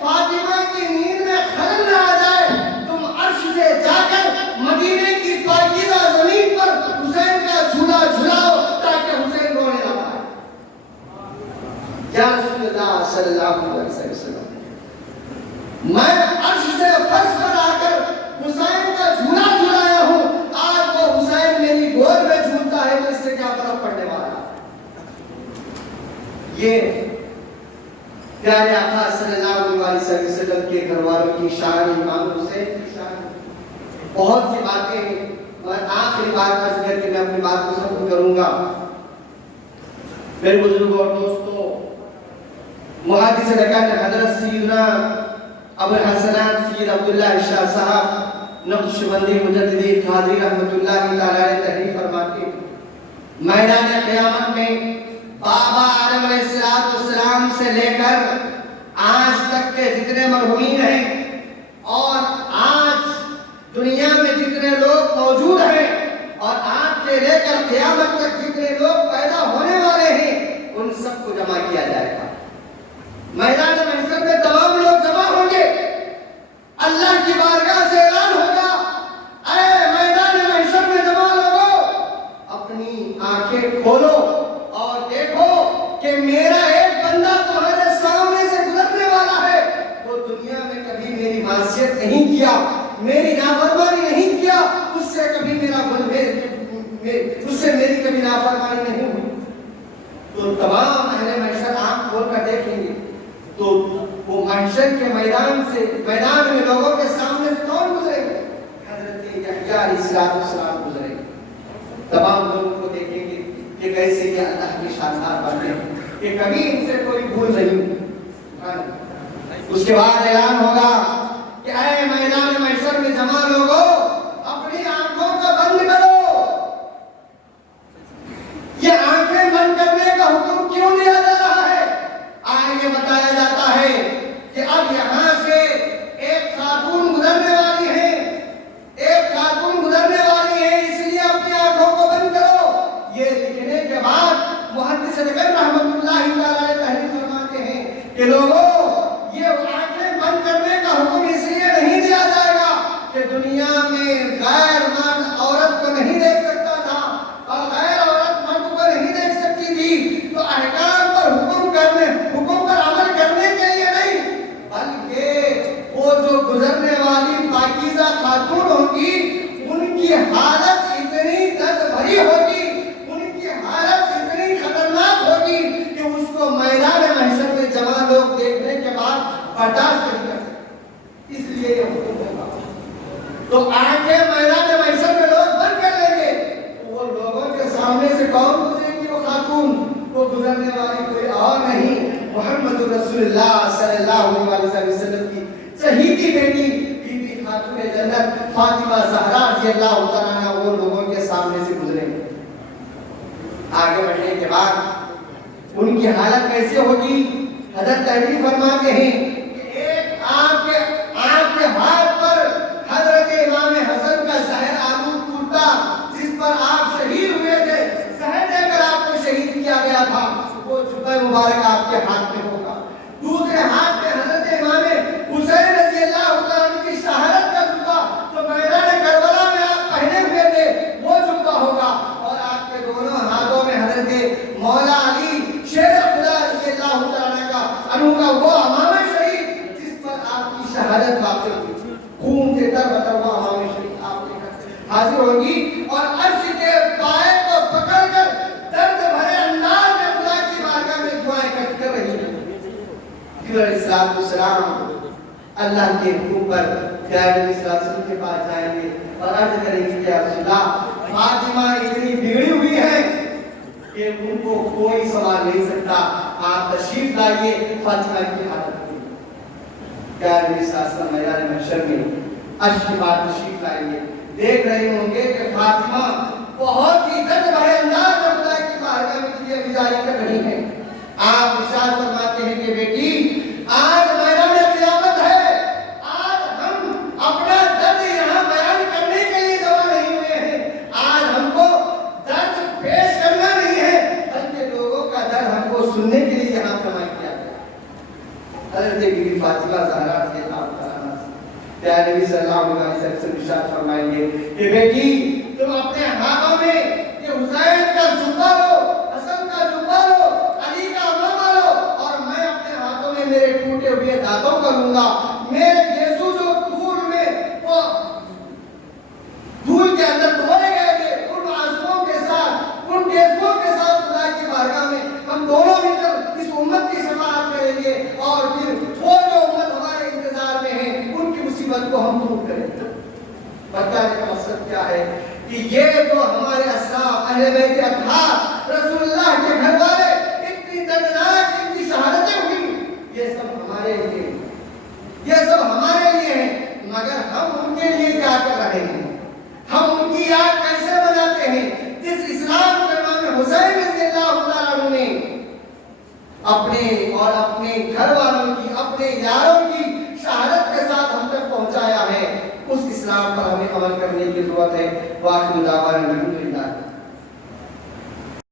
فاطمہ کی نیند میں خلل نہ آ جائے, تم عرش سے جا کر مدینے صلی اللہ علیہ وسلم میں عرش سے فرش پر آ کر حسین کا جھولا جھلایا ہوں، آج وہ حسین میری گود میں جھولتا ہے تو اس سے کیا فرق پڑنے والا؟ یہ پیارے آقا صلی اللہ علیہ وسلم کے گھر والوں کی شان، امام حسین کی شان، بہت سی باتیں ہیں۔ میں آخری بات کا ذکر کے میں اپنی بات کو ختم کروں گا۔ میرے بزرگوں اور دوستوں، محدث لقب حضرت سیدنا ابو الحسنات سید عبداللہ شاہ صاحب نقشبندی مجددی قادری رحمۃ اللہ تعالی علیہ تحریر فرماتے ہیں، میدان قیامت میں بابا آدم علیہ السلام سے لے کر آج تک کے جتنے مرحومین ہیں اور آج دنیا میں جتنے لوگ موجود ہیں اور آج سے لے کر قیامت تک جتنے لوگ پیدا ہونے والے ہیں، ان سب کو جمع کیا جائے گا۔ میدان محشر میں تمام لوگ جمع ہوں گے، اللہ کی بارگاہ سے اعلان ہوگا، اے میدان محشر میں جمع لوگو، اپنی آنکھیں کھولو اور دیکھو کہ میرا ایک بندہ تمہارے سامنے سے گزرنے والا ہے، وہ دنیا میں کبھی میری معصیت نہیں کیا، میری نافرمانی نہیں کیا، اس سے کبھی اس سے میری کبھی نافرمانی نہیں ہوئی۔ تو تمام اہل محشر آنکھ کھول کر دیکھیں گے تو وہ محشر کے میدان میں لوگوں کے سامنے سے کون گزرے گے؟ حضرت یحییٰ علیہ السلام گزرے گے۔ تمام لوگوں کو دیکھیں گے کہ کیسے یہ اللہ کی شاندار باتیں ہیں کہ کبھی ان سے کوئی بھول نہیں ہوئی۔ اس کے بعد اعلان ہوگا کہ اے میدان محشر میں جمع لوگو، اپنی آنکھوں کو بند کرو۔ یہ آنکھیں بند کرنے کا حکم کیوں دیا جا رہا ہے؟ آگے بتایا جاتا ہے کہ اب یہاں سے ایک خاتون گزرنے والی ہے، اس لیے اپنی آنکھوں کو بند کرو۔ یہ لکھنے کے بعد محدث لقب رحمۃ اللہ تعالی تحریر فرماتے ہیں کہ لوگوں، یہ آنکھیں بند کرنے کا حکم اس لیے نہیں دیا جائے گا کہ دنیا میں غیر مرد عورت کو نہیں دیکھ سکتا تھا اور غیر عورت مرد کو نہیں دیکھ سکتی تھی، تو احکام پر حکم پر عمل کرنے کے لیے نہیں، بلکہ وہ جو گزرنے والی پاکیزہ خاتون ہوگی ان کی حالت اتنی درد بھری ہوگی، ان کی حالت اتنی خطرناک ہوگی کہ اس کو میدان محشر میں جمع لوگ دیکھنے کے بعد برداشت نہیں کر سکتے، اس لیے یہ حکم ہوگا۔ تو آنکھیں میدان محشر میں لوگ بند کر لیں گے، وہ لوگوں کے سامنے سے کون گزرے گی؟ وہ خاتون، وہ گزرنے والی کوئی اور نہیں، محمد رسول اللہ صلی اللہ علیہ وسلم کی صحیح بیٹی بی بی خاتون جنت فاطمہ زہرا رضی اللہ تعالیٰ عنہا وہ لوگوں کے سامنے سے گزرے۔ آگے بڑھنے کے بعد ان کی حالت کیسے ہوگی؟ حضرت تحریر فرماتے ہیں کہ ایک آپ کے ہاتھ پر حضرت امام حسن کا زہر آلود ٹوٹا، جس پر آپ شہید ہوئے تھے، زہر دے کر آپ کو شہید کیا گیا تھا، وہ جبہ مبارک آپ کے ہاتھ میں ہوگا۔ دوسرے ہاتھ میں حضرت امام حسین رضی اللہ عنہ کی شہادت کا جبہ جو میدان کربلا میں آپ پہنے ہوئے تھے وہ جبہ ہوگا، اور آپ کے دونوں ہاتھوں میں حضرت مولا علی شیر خدا رضی اللہ عنہ کا وہ امام شریف جس پر آپ کی شہادت واقع ہوئی، خون سے تر بتر وہ امام شریف آپ کے گھر حاضر ہوگی، اور عرش کے پائے کو پکڑ کر درد بھرے انداز میں خدا کی بارگاہ میں دعائیں کر رہی ہے۔ جبرائیل علیہ السلام اللہ کے حکم پر پیارے نبی صلی اللہ علیہ وسلم کے پاس جائیں گے اور عرض کریں گے کہ یا رسول اللہ، فاطمہ اتنی بگڑی ہوئی ہے کہ ان کو کوئی سوال نہیں سکتا، آپ تشریف لائیے، فاطمہ کی حالت ہوئی۔ پیارے نبی صلی اللہ علیہ وسلم میدان محشر میں عرش کے پاس تشریف لائیں گے، دیکھ رہے ہوں گے کہ فاطمہ بہت ہی درد بھرے انداز میں خدا کی بارگاہ میں تجھے گزاری کر رہی ہیں۔ آپ ارشاد فرماتے ہیں کہ بیٹی، آج میدان قیامت ہے، آج ہم اپنا درد یہاں بیان کرنے کے لیے جمع نہیں ہوئے ہیں، آج ہم کو درد پیش کرنا نہیں ہے، بلکہ لوگوں کا درد ہم کو سننے کے لیے یہاں جمع کیا گیا۔ حضرت بی بی فاطمہ زہرا رضی اللہ عنہا پیارے نبی صلی اللہ علیہ وسلم ارشاد فرمائیں گے کہ بیٹی، تم اپنے ہاتھوں میں یہ حسین کا جبہ لو، حسن کا جبہ لو، علی کا امامہ لو، اور میں اپنے ہاتھوں میں کہ یہ جو ہمارے اسلاف اہل بیت اطہار رسول اللہ کے گھر والے اتنی دردناک ان کی شہادتیں ہوئی، یہ سب ہمارے لیے، یہ سب ہمارے لیے ہیں، مگر ہم ان کے لیے کیا کر رہے ہیں؟ ہم ان کی یاد کیسے مناتے ہیں جس اسلام کے امام حسین رضی اللہ تعالیٰ عنہ نے اپنے اور اپنے گھر والوں کی، اپنے یاروں کی شہادت کے ساتھ ہم تک پہنچایا ہے؟ اس اسلام پر ہمیں عمل کرنے کی ضرورت ہے۔ وآخر دعوانا الحمدللہ۔